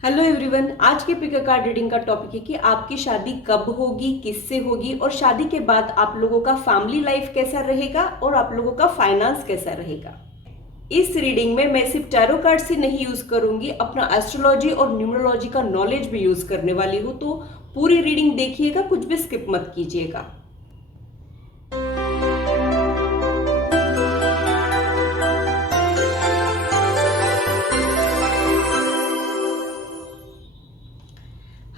Hello everyone, आज के pick a card reading का टॉपिक है कि आपकी शादी कब होगी, किससे होगी और शादी के बाद आप लोगों का फैमिली लाइफ कैसा रहेगा और आप लोगों का फाइनेंस कैसा रहेगा। इस रीडिंग में मैं सिर्फ टैरो कार्ड से नहीं यूज करूंगी, अपना एस्ट्रोलॉजी और न्यूमरोलॉजी का नॉलेज भी यूज करने वाली हूं। तो पूरी रीडिंग देखिएगा, कुछ भी स्किप मत कीजिएगा।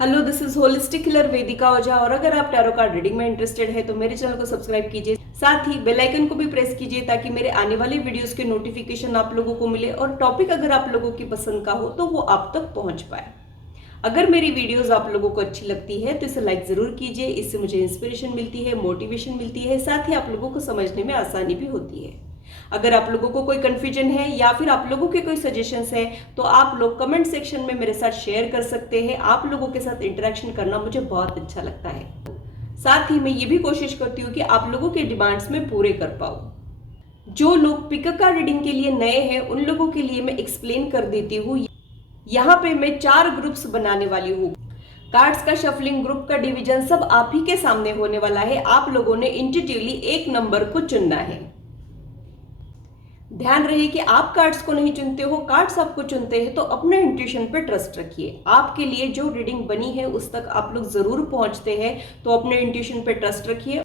Hello, this is holistic healer Vedika Ojha. और अगर आप टैरो कार्ड रीडिंग में इंटरेस्टेड है तो मेरे चैनल को सब्सक्राइब कीजिए, साथ ही बेल आइकन को भी प्रेस कीजिए ताकि मेरे आने वाले वीडियोस के नोटिफिकेशन आप लोगों को मिले और टॉपिक अगर आप लोगों की पसंद का हो तो वो आप तक पहुंच पाए। अगर मेरी वीडियोस आप लोगों को अच्छी लगती है तो इसे लाइक जरूर कीजिए, इससे मुझे इंस्पिरेशन मिलती है, मोटिवेशन मिलती है, साथ ही आप लोगों को समझने में आसानी भी होती है। अगर आप लोगों को कोई कंफ्यूजन है या फिर आप लोगों के कोई सजेशंस है तो आप लोग कमेंट सेक्शन में मेरे साथ शेयर कर सकते हैं। आप लोगों के साथ इंटरेक्शन करना मुझे बहुत अच्छा लगता है। साथ ही मैं ये भी कोशिश करती हूँ कि आप लोगों के डिमांड्स में पूरे कर पाऊँ। जो लोग पिक अ कार्ड रीडिंग के लिए नए हैं उन लोगों के लिए मैं एक्सप्लेन कर देती हूँ। यहाँ पे मैं 4 ग्रुप्स बनाने वाली हूँ। कार्ड्स का शफलिंग, ग्रुप का डिवीजन सब आप ही के सामने होने वाला है। आप लोगों ने इंट्यूटिवली एक नंबर को चुनना है। ध्यान रहे कि आप कार्ड्स को नहीं चुनते हो, कार्ड्स आपको चुनते हैं। तो अपने इंट्यूशन पे ट्रस्ट रखिए। आपके लिए जो रीडिंग बनी है उस तक आप लोग जरूर पहुंचते हैं, तो अपने इंट्यूशन पे ट्रस्ट रखिए।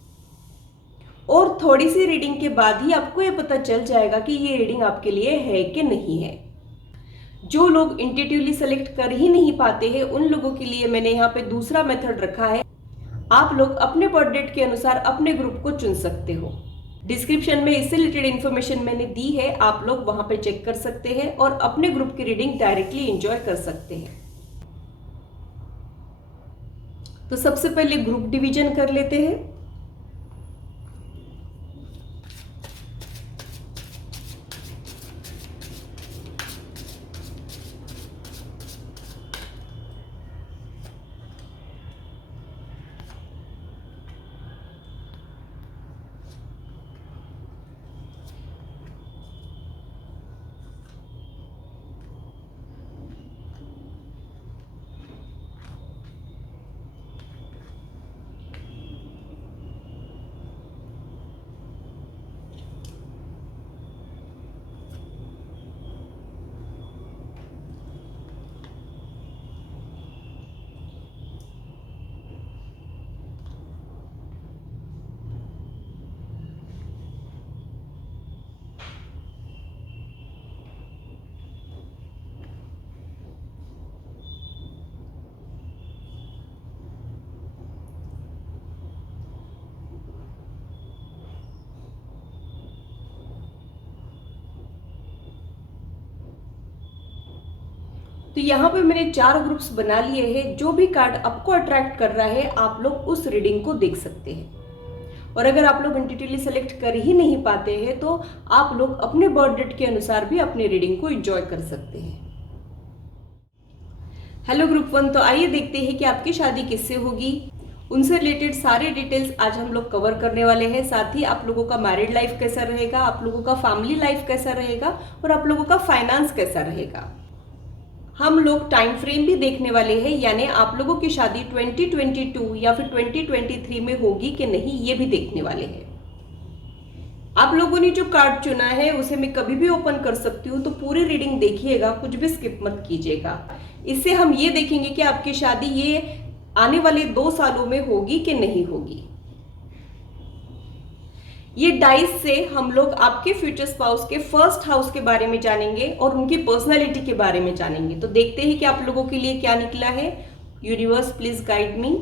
और थोड़ी सी रीडिंग के बाद ही आपको ये पता चल जाएगा कि ये रीडिंग आपके लिए है कि नहीं है। जो लोग इंट्यूटिवली सेलेक्ट कर ही नहीं पाते हैं उन लोगों के लिए मैंने यहाँ पे दूसरा मेथड रखा है। आप लोग अपने बर्थ डेट के अनुसार अपने ग्रुप को चुन सकते हो। डिस्क्रिप्शन में इससे रिलेटेड इन्फॉर्मेशन मैंने दी है, आप लोग वहां पे चेक कर सकते हैं और अपने ग्रुप की रीडिंग डायरेक्टली एंजॉय कर सकते हैं। तो सबसे पहले ग्रुप डिवीजन कर लेते हैं। तो यहाँ पे मैंने 4 ग्रुप्स बना लिए हैं। जो भी कार्ड आपको अट्रैक्ट कर रहा है आप लोग उस रीडिंग को देख सकते हैं। और अगर आप लोग इंट्यूटिवली सेलेक्ट कर ही नहीं पाते हैं तो आप लोग अपने बर्थ डेट के अनुसार भी अपनी रीडिंग को एंजॉय कर सकते हैं। हेलो ग्रुप 1, तो आइए देखते हैं कि आपकी शादी किससे होगी। उनसे रिलेटेड सारे डिटेल्स आज हम लोग कवर करने वाले हैं। साथ ही आप लोगों का मैरिड लाइफ कैसा रहेगा, आप लोगों का फैमिली लाइफ कैसा रहेगा और आप लोगों का फाइनेंस कैसा रहेगा। हम लोग टाइम फ्रेम भी देखने वाले हैं, यानी आप लोगों की शादी 2022 या फिर 2023 में होगी कि नहीं ये भी देखने वाले हैं। आप लोगों ने जो कार्ड चुना है उसे मैं कभी भी ओपन कर सकती हूँ, तो पूरी रीडिंग देखिएगा, कुछ भी स्किप मत कीजिएगा। इससे हम ये देखेंगे कि आपकी शादी ये आने वाले 2 सालों में होगी कि नहीं होगी। ये डाइस से हम लोग आपके फ्यूचर स्पाउस के फर्स्ट हाउस के बारे में जानेंगे और उनकी पर्सनालिटी के बारे में जानेंगे। तो देखते हैं कि आप लोगों के लिए क्या निकला है। Universe please guide me.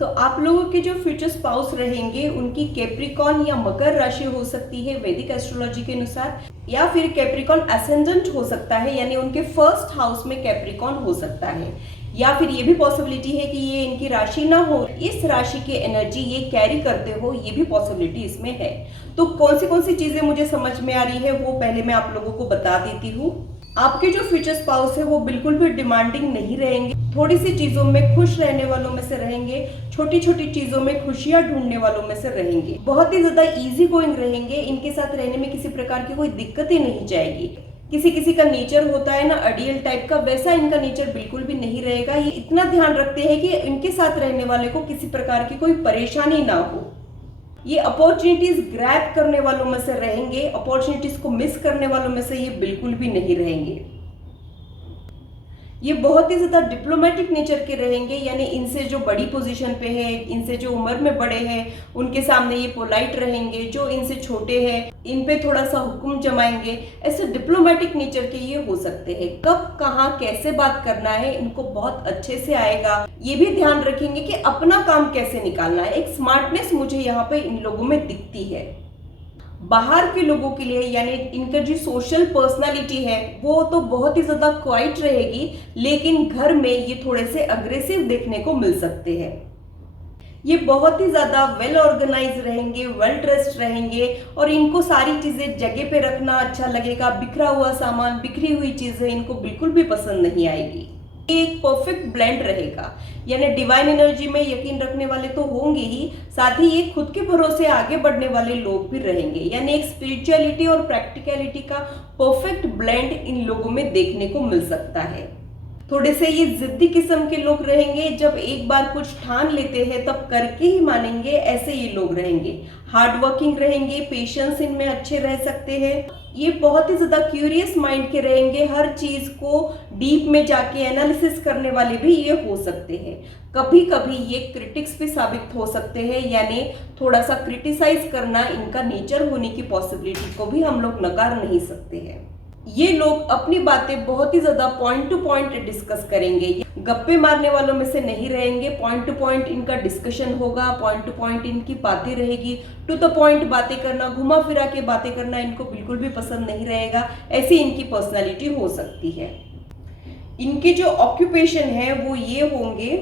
तो आप लोगों के जो फ्यूचर स्पाउस रहेंगे उनकी कैप्रिकॉन या मकर राशि हो सकती है वैदिक एस्ट्रोलॉजी के अनुसार, या फिर कैप्रिकॉन असेंडेंट हो सकता है, यानी उनके फर्स्ट हाउस में कैप्रिकॉन हो सकता है, या फिर ये भी पॉसिबिलिटी है कि ये इनकी राशि ना हो, इस राशि की एनर्जी ये कैरी करते हो, ये भी पॉसिबिलिटी इसमें है। तो कौन सी चीजें मुझे समझ में आ रही है वो पहले मैं आप लोगों को बता देती हूँ। आपके जो फ्यूचर स्पाउस है वो बिल्कुल भी डिमांडिंग नहीं रहेंगे, थोड़ी सी चीजों में खुश रहने वालों में से रहेंगे, छोटी छोटी चीजों में खुशियां ढूंढने वालों में से रहेंगे, बहुत ही ज्यादा इजी गोइंग रहेंगे। इनके साथ रहने में किसी प्रकार की कोई दिक्कत ही नहीं जाएगी। किसी किसी का नेचर होता है ना अडियल टाइप का, वैसा इनका नेचर बिल्कुल भी नहीं रहेगा। ये इतना ध्यान रखते हैं कि इनके साथ रहने वाले को किसी प्रकार की कोई परेशानी ना हो। ये अपॉर्चुनिटीज ग्रैब करने वालों में से रहेंगे, अपॉर्चुनिटीज को मिस करने वालों में से ये बिल्कुल भी नहीं रहेंगे। ये बहुत ही ज्यादा डिप्लोमेटिक नेचर के रहेंगे, यानी इनसे जो बड़ी पोजीशन पे है, इनसे जो उम्र में बड़े हैं, उनके सामने ये पोलाइट रहेंगे। जो इनसे छोटे हैं इन पे थोड़ा सा हुक्म जमाएंगे। ऐसे डिप्लोमेटिक नेचर के ये हो सकते हैं। कब कहाँ कैसे बात करना है इनको बहुत अच्छे से आएगा। ये भी ध्यान रखेंगे कि अपना काम कैसे निकालना है। एक स्मार्टनेस मुझे यहाँ पे इन लोगों में दिखती है। बाहर के लोगों के लिए यानी इनका जो सोशल पर्सनालिटी है वो तो बहुत ही ज्यादा क्वाइट रहेगी, लेकिन घर में ये थोड़े से अग्रेसिव देखने को मिल सकते हैं। ये बहुत ही ज्यादा वेल ऑर्गेनाइज रहेंगे, वेल ड्रेस्ड रहेंगे और इनको सारी चीजें जगह पे रखना अच्छा लगेगा। बिखरा हुआ सामान, बिखरी हुई चीजें इनको बिल्कुल भी पसंद नहीं आएगी। एक परफेक्ट ब्लेंड रहेगा, यानी डिवाइन एनर्जी में यकीन रखने वाले तो होंगे ही, साथ ही ये खुद के भरोसे आगे बढ़ने वाले लोग भी रहेंगे। यानी एक स्पिरिचुअलिटी और प्रैक्टिकलिटी का परफेक्ट ब्लेंड इन लोगों में देखने को मिल सकता है। थोड़े से ये जिद्दी किस्म के लोग रहेंगे, जब एक बार कुछ ठान लेते हैं तब करके ही मानेंगे, ऐसे ये लोग रहेंगे। हार्ड वर्किंग रहेंगे, पेशेंस इनमें अच्छे रह सकते हैं। ये बहुत ही ज्यादा क्यूरियस माइंड के रहेंगे, हर चीज को डीप में जाके एनालिसिस करने वाले भी ये हो सकते हैं। कभी कभी ये क्रिटिक्स भी साबित हो सकते हैं, यानी थोड़ा सा क्रिटिसाइज करना इनका नेचर होने की पॉसिबिलिटी को भी हम लोग नकार नहीं सकते हैं। ये लोग अपनी बातें बहुत ही ज्यादा पॉइंट टू पॉइंट डिस्कस करेंगे, गप्पे मारने वालों में से नहीं रहेंगे। पॉइंट टू पॉइंट इनका डिस्कशन होगा, पॉइंट टू पॉइंट इनकी बातें रहेगी। टू द पॉइंट बातें करना, घुमा फिरा के बातें करना इनको बिल्कुल भी पसंद नहीं रहेगा। ऐसी इनकी पर्सनालिटी हो सकती है। इनके जो ऑक्यूपेशन है वो ये होंगे,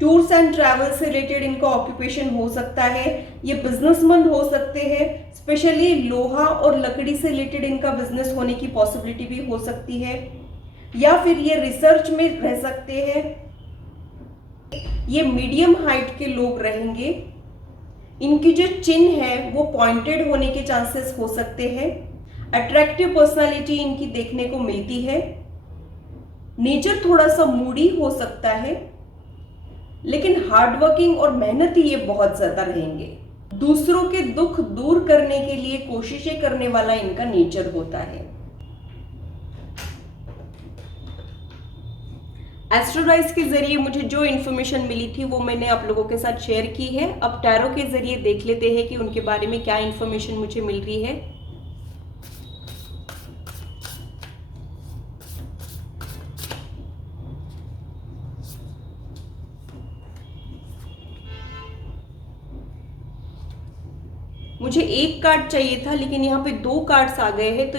टूर्स एंड ट्रैवल से रिलेटेड इनका ऑक्यूपेशन हो सकता है। ये बिजनेसमैन हो सकते हैं, स्पेशली लोहा और लकड़ी से रिलेटेड इनका बिजनेस होने की पॉसिबिलिटी भी हो सकती है, या फिर ये रिसर्च में रह सकते हैं। ये मीडियम हाइट के लोग रहेंगे। इनकी जो चिन है वो पॉइंटेड होने के चांसेस हो सकते हैं। अट्रैक्टिव पर्सनालिटी इनकी देखने को मिलती है। नेचर थोड़ा सा मूडी हो सकता है, लेकिन हार्डवर्किंग और मेहनती ये बहुत ज्यादा रहेंगे। दूसरों के दुख दूर करने के लिए कोशिशें करने वाला इनका नेचर होता है। एस्ट्रोराइज के जरिए मुझे जो इन्फॉर्मेशन मिली थी वो मैंने आप लोगों के साथ शेयर की है। अब टैरो के जरिए देख लेते हैं कि उनके बारे में क्या इन्फॉर्मेशन मुझे मिल रही है। मुझे एक कार्ड चाहिए था, लेकिन यहाँ पे 2 कार्ड्स आ गए हैं,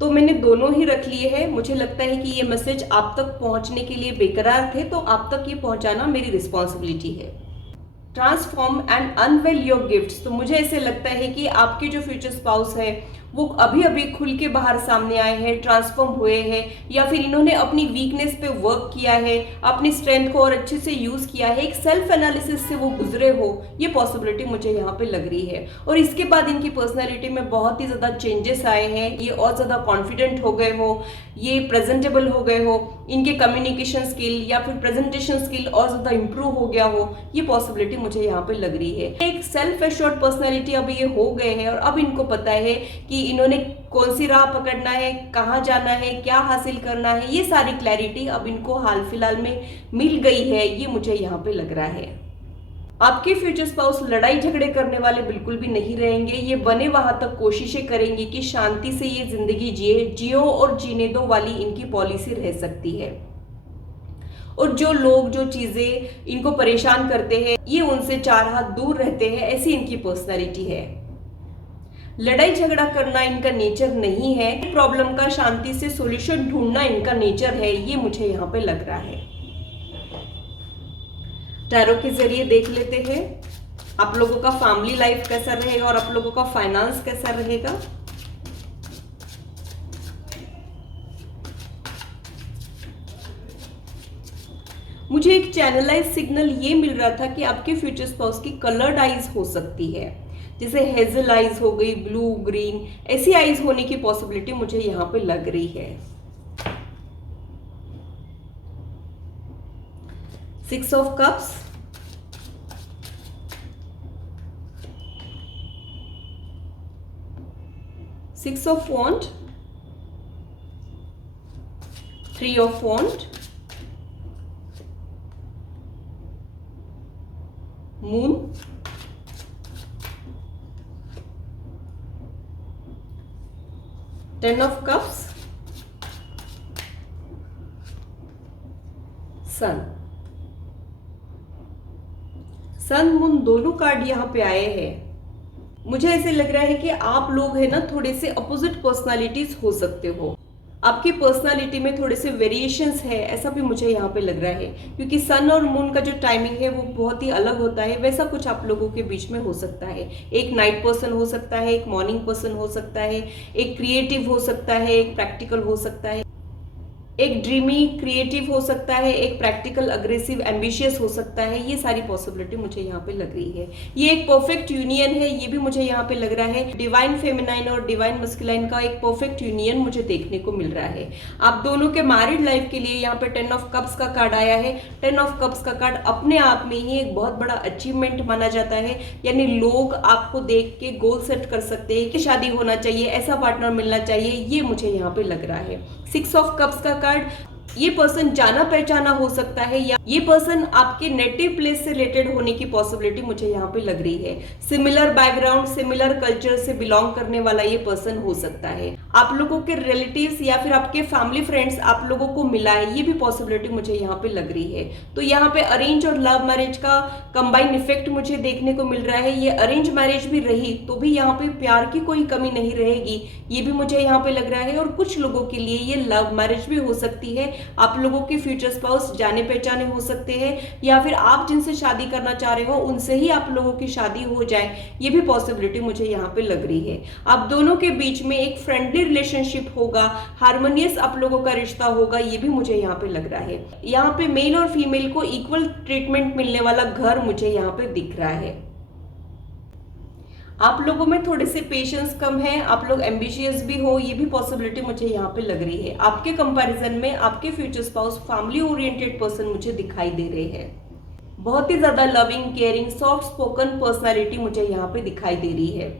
तो मैंने दोनों ही रख लिए हैं। मुझे लगता है कि ये मैसेज आप तक पहुंचने के लिए बेकरार थे, तो आप तक ये पहुंचाना मेरी रिस्पॉन्सिबिलिटी है। Transform and unveil your gifts, तो मुझे ऐसे लगता है कि आपके जो फ्यूचर स्पाउस है वो अभी अभी खुल के बाहर सामने आए हैं, ट्रांसफॉर्म हुए हैं, या फिर इन्होंने अपनी वीकनेस पे वर्क किया है, अपनी स्ट्रेंथ को और अच्छे से यूज किया है, एक सेल्फ एनालिसिस से वो गुजरे हो, ये पॉसिबिलिटी मुझे यहाँ पे लग रही है। और इसके बाद इनकी पर्सनैलिटी में बहुत ही ज्यादा चेंजेस आए हैं। ये और ज्यादा कॉन्फिडेंट हो गए हो, ये प्रेजेंटेबल हो गए हो, इनके कम्युनिकेशन स्किल या फिर प्रेजेंटेशन स्किल और ज्यादा इंप्रूव हो गया हो, ये पॉसिबिलिटी मुझे यहाँ पे लग रही है। एक सेल्फ एश्योर्ड पर्सनैलिटी अब ये हो गए हैं और अब इनको पता है कि इन्होंने कौन सी राह पकड़ना है, कहाँ जाना है, क्या हासिल करना है, ये सारी क्लैरिटी अब इनको हाल फिलहाल में मिल गई है, ये मुझे यहाँ पे लग रहा है। आपके फ्यूचर स्पाउस लड़ाई झगड़े करने वाले बिल्कुल भी नहीं रहेंगे। ये बने वहां तक कोशिशें करेंगे कि शांति से ये जिंदगी जियो और जीने दो वाली इनकी पॉलिसी रह सकती है। और जो लोग जो चीजें इनको परेशान करते हैं ये उनसे 4 हाथ दूर रहते हैं, ऐसी इनकी पर्सनैलिटी है। लड़ाई झगड़ा करना इनका नेचर नहीं है। प्रॉब्लम का शांति से सॉल्यूशन ढूंढना इनका नेचर है, ये मुझे यहाँ पे लग रहा है। टैरो के जरिए देख लेते हैं आप लोगों का फैमिली लाइफ कैसा रहेगा और आप लोगों का फाइनेंस कैसा रहेगा। मुझे एक चैनलाइज सिग्नल ये मिल रहा था कि आपके फ्यूचर स्पाउस की कलर्ड आईज हो सकती है, जैसे हेजल आईज हो गई, ब्लू, ग्रीन, ऐसी आईज होने की पॉसिबिलिटी मुझे यहाँ पे लग रही है। 6 of cups, Six of Wand, 3 of Wand, Moon, Ten of Cups, sun. Sun moon दोनों कार्ड यहाँ पे आए हैं। मुझे ऐसे लग रहा है कि आप लोग है ना थोड़े से अपोजिट पर्सनालिटीज हो सकते हो, आपकी पर्सनालिटी में थोड़े से वेरिएशंस है, ऐसा भी मुझे यहाँ पे लग रहा है, क्योंकि सन और मून का जो टाइमिंग है वो बहुत ही अलग होता है। वैसा कुछ आप लोगों के बीच में हो सकता है। एक नाइट पर्सन हो सकता है, एक मॉर्निंग पर्सन हो सकता है, एक क्रिएटिव हो सकता है, एक प्रैक्टिकल हो सकता है, एक ड्रीमी क्रिएटिव हो सकता है, एक प्रैक्टिकल अग्रेसिव एम्बिशियस हो सकता है। ये सारी पॉसिबिलिटी मुझे यहाँ पे लग रही है। ये एक परफेक्ट यूनियन है, ये भी मुझे यहाँ पे लग रहा है। डिवाइन फेमिनाइन और डिवाइन मस्कुलाइन का एक परफेक्ट यूनियन मुझे देखने को मिल रहा है। आप दोनों के मैरिड लाइफ के लिए यहाँ पे 10 ऑफ कप्स का कार्ड आया है। 10 ऑफ कप्स का कार्ड अपने आप में ही एक बहुत बड़ा अचीवमेंट माना जाता है, यानी लोग आपको देख के गोल सेट कर सकते हैं कि शादी होना चाहिए, ऐसा पार्टनर मिलना चाहिए, ये मुझे यहाँ पे लग रहा है। 6 ऑफ कप्स का कार्ड, ये पर्सन जाना पहचाना हो सकता है, या ये पर्सन आपके नेटिव प्लेस से रिलेटेड होने की पॉसिबिलिटी मुझे यहाँ पे लग रही है। सिमिलर बैकग्राउंड, सिमिलर कल्चर से बिलोंग करने वाला ये पर्सन हो सकता है। आप लोगों के रिलेटिव्स या फिर आपके फैमिली फ्रेंड्स आप लोगों को मिला है, ये भी पॉसिबिलिटी मुझे यहाँ पे लग रही है। तो यहाँ पे अरेंज और लव मैरिज का कंबाइन इफेक्ट मुझे देखने को मिल रहा है। ये अरेंज मैरिज भी रही तो भी यहाँ पे प्यार की कोई कमी नहीं रहेगी, ये भी मुझे यहाँ पे लग रहा है। और कुछ लोगों के लिए ये लव मैरिज भी हो सकती है। आप लोगों के फ्यूचर स्पाउस जाने पहचाने हो सकते हैं, या फिर आप जिनसे शादी करना चाह रहे हो उनसे ही आप लोगों की शादी हो जाए, ये भी पॉसिबिलिटी मुझे यहाँ पे लग रही है। आप दोनों के बीच में एक फ्रेंडली रिलेशनशिप होगा, हार्मोनियस आप लोगों का रिश्ता होगा, ये भी मुझे यहाँ पे लग रहा है। यहाँ पे मेल और फीमेल को इक्वल ट्रीटमेंट मिलने वाला घर मुझे यहाँ पे दिख रहा है। आप लोगों में थोड़े से पेशेंस कम है, आप लोग एम्बिशियस भी हो, ये भी पॉसिबिलिटी मुझे यहाँ पे लग रही है। आपके कंपैरिजन में आपके future spouse family oriented person मुझे दिखाई दे रहे हैं। बहुत ही ज्यादा loving, caring, soft spoken personality मुझे यहाँ पे दिखाई दे रही है।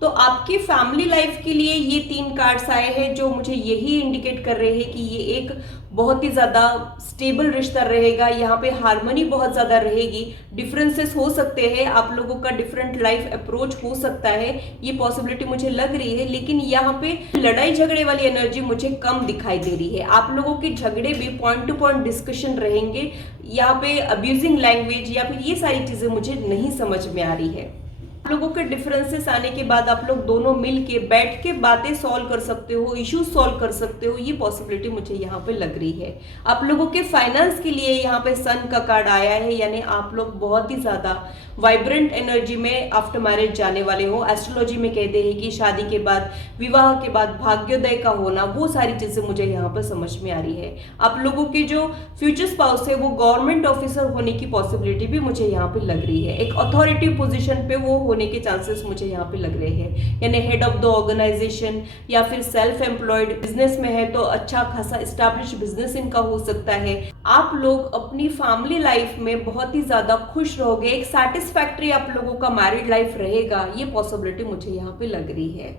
तो आपकी फैमिली लाइफ के लिए ये 3 कार्ड्स आए हैं जो मुझे यही इंडिकेट कर रहे हैं कि ये एक बहुत ही ज्यादा स्टेबल रिश्ता रहेगा। यहाँ पे हार्मनी बहुत ज्यादा रहेगी। डिफरेंसेस हो सकते हैं, आप लोगों का डिफरेंट लाइफ अप्रोच हो सकता है, ये पॉसिबिलिटी मुझे लग रही है। लेकिन यहाँ पे लड़ाई झगड़े वाली एनर्जी मुझे कम दिखाई दे रही है। आप लोगों के झगड़े भी पॉइंट टू पॉइंट डिस्कशन रहेंगे। यहाँ पे अब्यूजिंग लैंग्वेज या फिर ये सारी चीजें मुझे नहीं समझ में आ रही है। आप लोगों के डिफरेंसेस आने के बाद आप लोग दोनों मिल के बैठ के बातें सॉल्व कर सकते हो, इश्यूज सॉल्व कर सकते हो, ये पॉसिबिलिटी मुझे यहाँ पे लग रही है। आप लोगों के फाइनेंस के लिए यहाँ पे सन का कार्ड आया है, यानी आप लोग बहुत ही ज्यादा वाइब्रेंट एनर्जी में आफ्टर मैरिज जाने वाले हो। एस्ट्रोलॉजी में कहते हैं कि शादी के बाद, विवाह के बाद भाग्योदय का होना, वो सारी चीजें मुझे यहाँ पर समझ में आ रही है। आप लोगों के जो फ्यूचर स्पाउस है वो गवर्नमेंट ऑफिसर होने की पॉसिबिलिटी भी मुझे यहाँ पे लग रही है। एक अथॉरिटी पोजीशन पे वो होने के चांसेस मुझे यहाँ पे लग रहे हैं, यानी हेड ऑफ द ऑर्गेनाइजेशन या फिर सेल्फ एम्प्लॉयड बिजनेस में है तो अच्छा खासा एस्टैब्लिश बिजनेस इनका हो सकता है। आप लोग अपनी फैमिली लाइफ में बहुत ही ज्यादा खुश रहोगे, एक सैटिस्फैक्ट्री आप लोगों का मैरिड लाइफ रहेगा, ये पॉसिबिलिटी मुझे यहाँ पे लग रही है।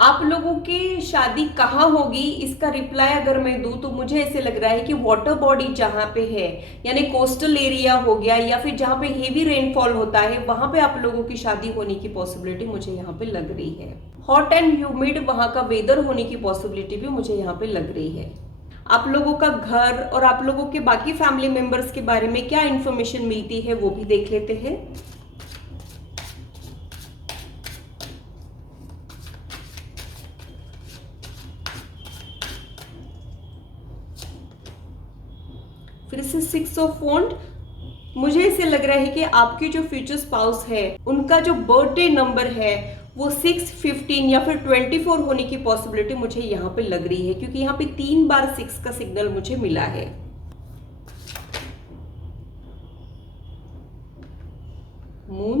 आप लोगों की शादी कहाँ होगी, इसका रिप्लाई अगर मैं दूं तो मुझे ऐसे लग रहा है कि वाटर बॉडी जहां पे है, यानी कोस्टल एरिया हो गया या फिर जहां पे हेवी रेनफॉल होता है, वहां पे आप लोगों की शादी होने की पॉसिबिलिटी मुझे यहाँ पे लग रही है। हॉट एंड ह्यूमिड वहां का वेदर होने की पॉसिबिलिटी भी मुझे यहाँ पे लग रही है। आप लोगों का घर और आप लोगों के बाकी फैमिली मेंबर्स के बारे में क्या इंफॉर्मेशन मिलती है वो भी देख लेते हैं। फिर से 6 ऑफ वॉन्ड, मुझे ऐसे लग रहा है कि आपके जो फ्यूचर स्पाउस है उनका जो बर्थडे नंबर है वो 6, 15 या फिर 24 होने की पॉसिबिलिटी मुझे यहाँ पे लग रही है, क्योंकि यहाँ पे 3 बार 6 का सिग्नल मुझे मिला है। Moon,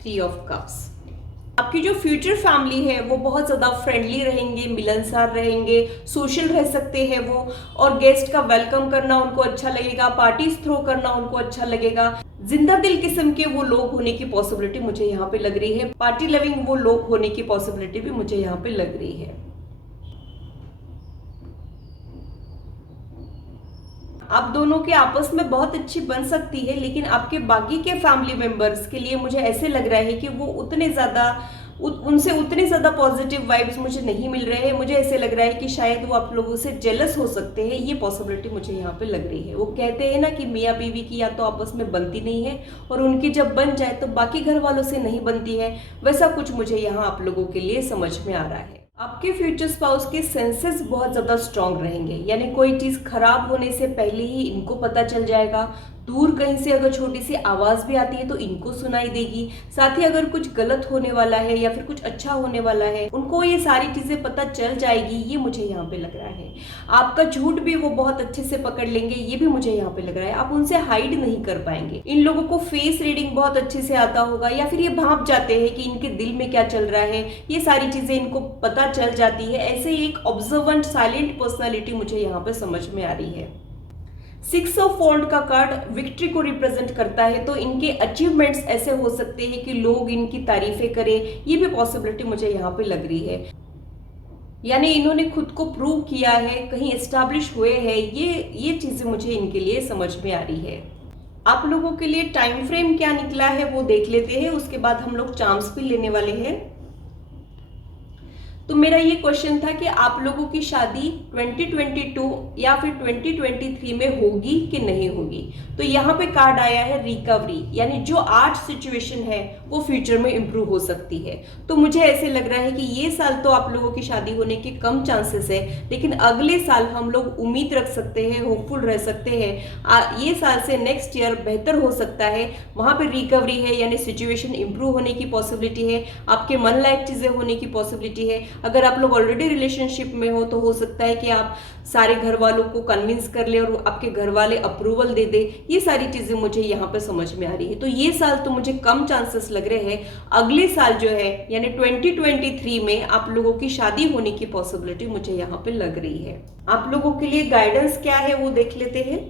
three of cups. आपकी जो फ्यूचर फैमिली है वो बहुत ज़्यादा फ्रेंडली रहेंगे, मिलनसार रहेंगे, सोशल रह सकते हैं वो, और गेस्ट का वेलकम करना उनको अच्छा लगेगा, पार्टीज थ्रो करना उनको अच्छा लगेगा। जिंदा दिल किस्म के वो लोग होने की पॉसिबिलिटी मुझे यहाँ पे लग रही है। पार्टी लविंग वो लोग होने की पॉसिबिलिटी भी मुझे यहाँ पे लग रही है। आप दोनों के आपस में बहुत अच्छी बन सकती है, लेकिन आपके बाकी के फैमिली मेंबर्स के लिए मुझे ऐसे लग रहा है कि वो उनसे उतने ज्यादा पॉजिटिव वाइब्स मुझे नहीं मिल रहे हैं। मुझे ऐसे लग रहा है कि शायद वो आप लोगों से जेलस हो सकते हैं। ये पॉसिबिलिटी मुझे यहाँ पे लग रही है। वो कहते हैं ना कि मियाँ बीवी की या तो आपस में बनती नहीं है, और उनकी जब बन जाए तो बाकी घर वालों से नहीं बनती है। वैसा कुछ मुझे यहाँ आप लोगों के लिए समझ में आ रहा है। आपके फ्यूचर स्पाउस के सेंसेस बहुत ज्यादा स्ट्रांग रहेंगे, यानी कोई चीज खराब होने से पहले ही इनको पता चल जाएगा। दूर कहीं से अगर छोटी सी आवाज भी आती है तो इनको सुनाई देगी। साथ ही अगर कुछ गलत होने वाला है या फिर कुछ अच्छा होने वाला है, उनको ये सारी चीजें पता चल जाएगी। ये मुझे यहाँ पे लग रहा है। आपका झूठ भी वो बहुत अच्छे से पकड़ लेंगे, ये भी मुझे यहाँ पे लग रहा है। आप उनसे हाइड नहीं कर पाएंगे। इन लोगों को फेस रीडिंग बहुत अच्छे से आता होगा, या फिर ये भांप जाते हैं कि इनके दिल में क्या चल रहा है। ये सारी चीजें इनको पता चल जाती है। ऐसे एक ऑब्जर्वेंट साइलेंट पर्सनालिटी मुझे यहाँ पे समझ में आ रही है। सिक्स ऑफ वॉन्ड का कार्ड विक्ट्री को रिप्रेजेंट करता है, तो इनके अचीवमेंट्स ऐसे हो सकते हैं कि लोग इनकी तारीफें करें। ये भी पॉसिबिलिटी मुझे यहाँ पे लग रही है। यानी इन्होंने खुद को प्रूव किया है, कहीं एस्टैब्लिश हुए हैं। ये चीजें मुझे इनके लिए समझ में आ रही है। आप लोगों के लिए टाइम फ्रेम क्या निकला है वो देख लेते हैं, उसके बाद हम लोग चांस भी लेने वाले हैं। तो मेरा ये क्वेश्चन था कि आप लोगों की शादी 2022 या फिर 2023 में होगी कि नहीं होगी। तो यहाँ पे कार्ड आया है रिकवरी, यानी जो आज सिचुएशन है वो फ्यूचर में इंप्रूव हो सकती है। तो मुझे ऐसे लग रहा है कि ये साल तो आप लोगों की शादी होने के कम चांसेस है, लेकिन अगले साल हम लोग उम्मीद रख सकते हैं, होपफुल रह सकते हैं। ये साल से नेक्स्ट ईयर बेहतर हो सकता है। वहां पे रिकवरी है, यानी सिचुएशन इंप्रूव होने की पॉसिबिलिटी है। आपके मन लायक चीजें होने की पॉसिबिलिटी है। अगर आप लोग ऑलरेडी रिलेशनशिप में हो तो हो सकता है कि आप सारे घर वालों को कन्विंस कर ले और आपके घर वाले अप्रूवल दे दे। ये सारी चीजें मुझे यहाँ पे समझ में आ रही है। तो ये साल तो मुझे कम चांसेस लग रहे हैं। अगले साल जो है यानी 2023 में आप लोगों की शादी होने की पॉसिबिलिटी मुझे यहाँ पे लग रही है। आप लोगों के लिए गाइडेंस क्या है वो देख लेते हैं।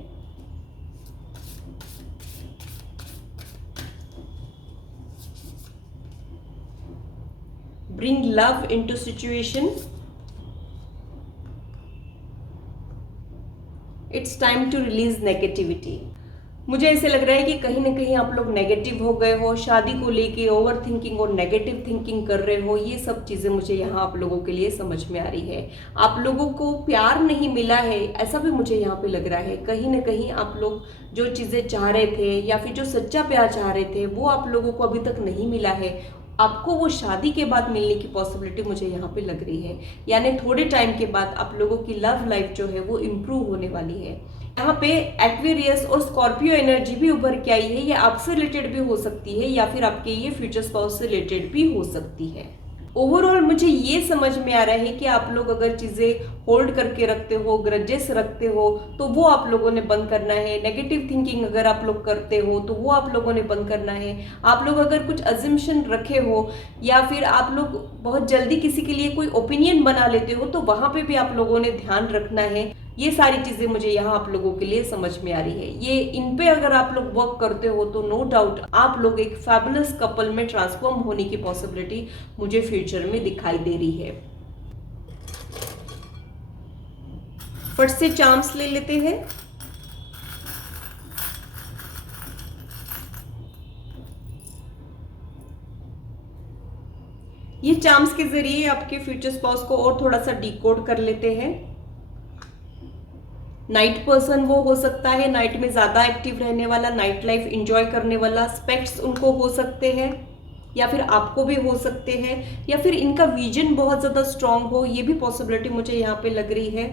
Bring love into situation. It's time to release negativity. मुझे ऐसे लग रहा है कि कहीं ना कहीं आप लोग नेगेटिव हो गए हो, शादी को लेके ओवर थिंकिंग और नेगेटिव थिंकिंग कर रहे हो। ये सब चीजें मुझे यहाँ आप लोगों के लिए समझ में आ रही है। आप लोगों को प्यार नहीं मिला है ऐसा भी मुझे यहाँ पे लग रहा है। कहीं ना कहीं आप लोग जो चीजें चाह रहे थे या फिर जो सच्चा प्यार चाह रहे थे वो आप लोगों को अभी तक नहीं मिला है। आपको वो शादी के बाद मिलने की पॉसिबिलिटी मुझे यहाँ पे लग रही है। यानी थोड़े टाइम के बाद आप लोगों की लव लाइफ जो है वो इम्प्रूव होने वाली है। यहाँ पे एक्वेरियस और स्कॉर्पियो एनर्जी भी उभर के आई है। ये आपसे रिलेटेड भी हो सकती है या फिर आपके ये फ्यूचर स्पाउस से रिलेटेड भी हो सकती है। ओवरऑल मुझे ये समझ में आ रहा है कि आप लोग अगर चीजें होल्ड करके रखते हो, ग्रजेस रखते हो, तो वो आप लोगों ने बंद करना है। नेगेटिव थिंकिंग अगर आप लोग करते हो तो वो आप लोगों ने बंद करना है। आप लोग अगर कुछ अजम्पशन रखे हो या फिर आप लोग बहुत जल्दी किसी के लिए कोई ओपिनियन बना लेते हो तो वहां पे भी आप लोगों ने ध्यान रखना है। ये सारी चीजें मुझे यहाँ आप लोगों के लिए समझ में आ रही है। ये इन पे अगर आप लोग वर्क करते हो तो नो डाउट आप लोग एक फैबुलस कपल में ट्रांसफॉर्म होने की पॉसिबिलिटी मुझे फ्यूचर में दिखाई दे रही है। फट से चांस ले लेते हैं। ये चार्म्स के जरिए आपके फ्यूचर स्पाउस को और थोड़ा सा डिकोड कर लेते हैं। नाइट पर्सन वो हो सकता है, नाइट में ज्यादा एक्टिव रहने वाला, नाइट लाइफ एंजॉय करने वाला। स्पेक्ट्स उनको हो सकते हैं या फिर आपको भी हो सकते हैं, या फिर इनका विजन बहुत ज्यादा स्ट्रांग हो। ये भी पॉसिबिलिटी मुझे यहाँ पे लग रही है।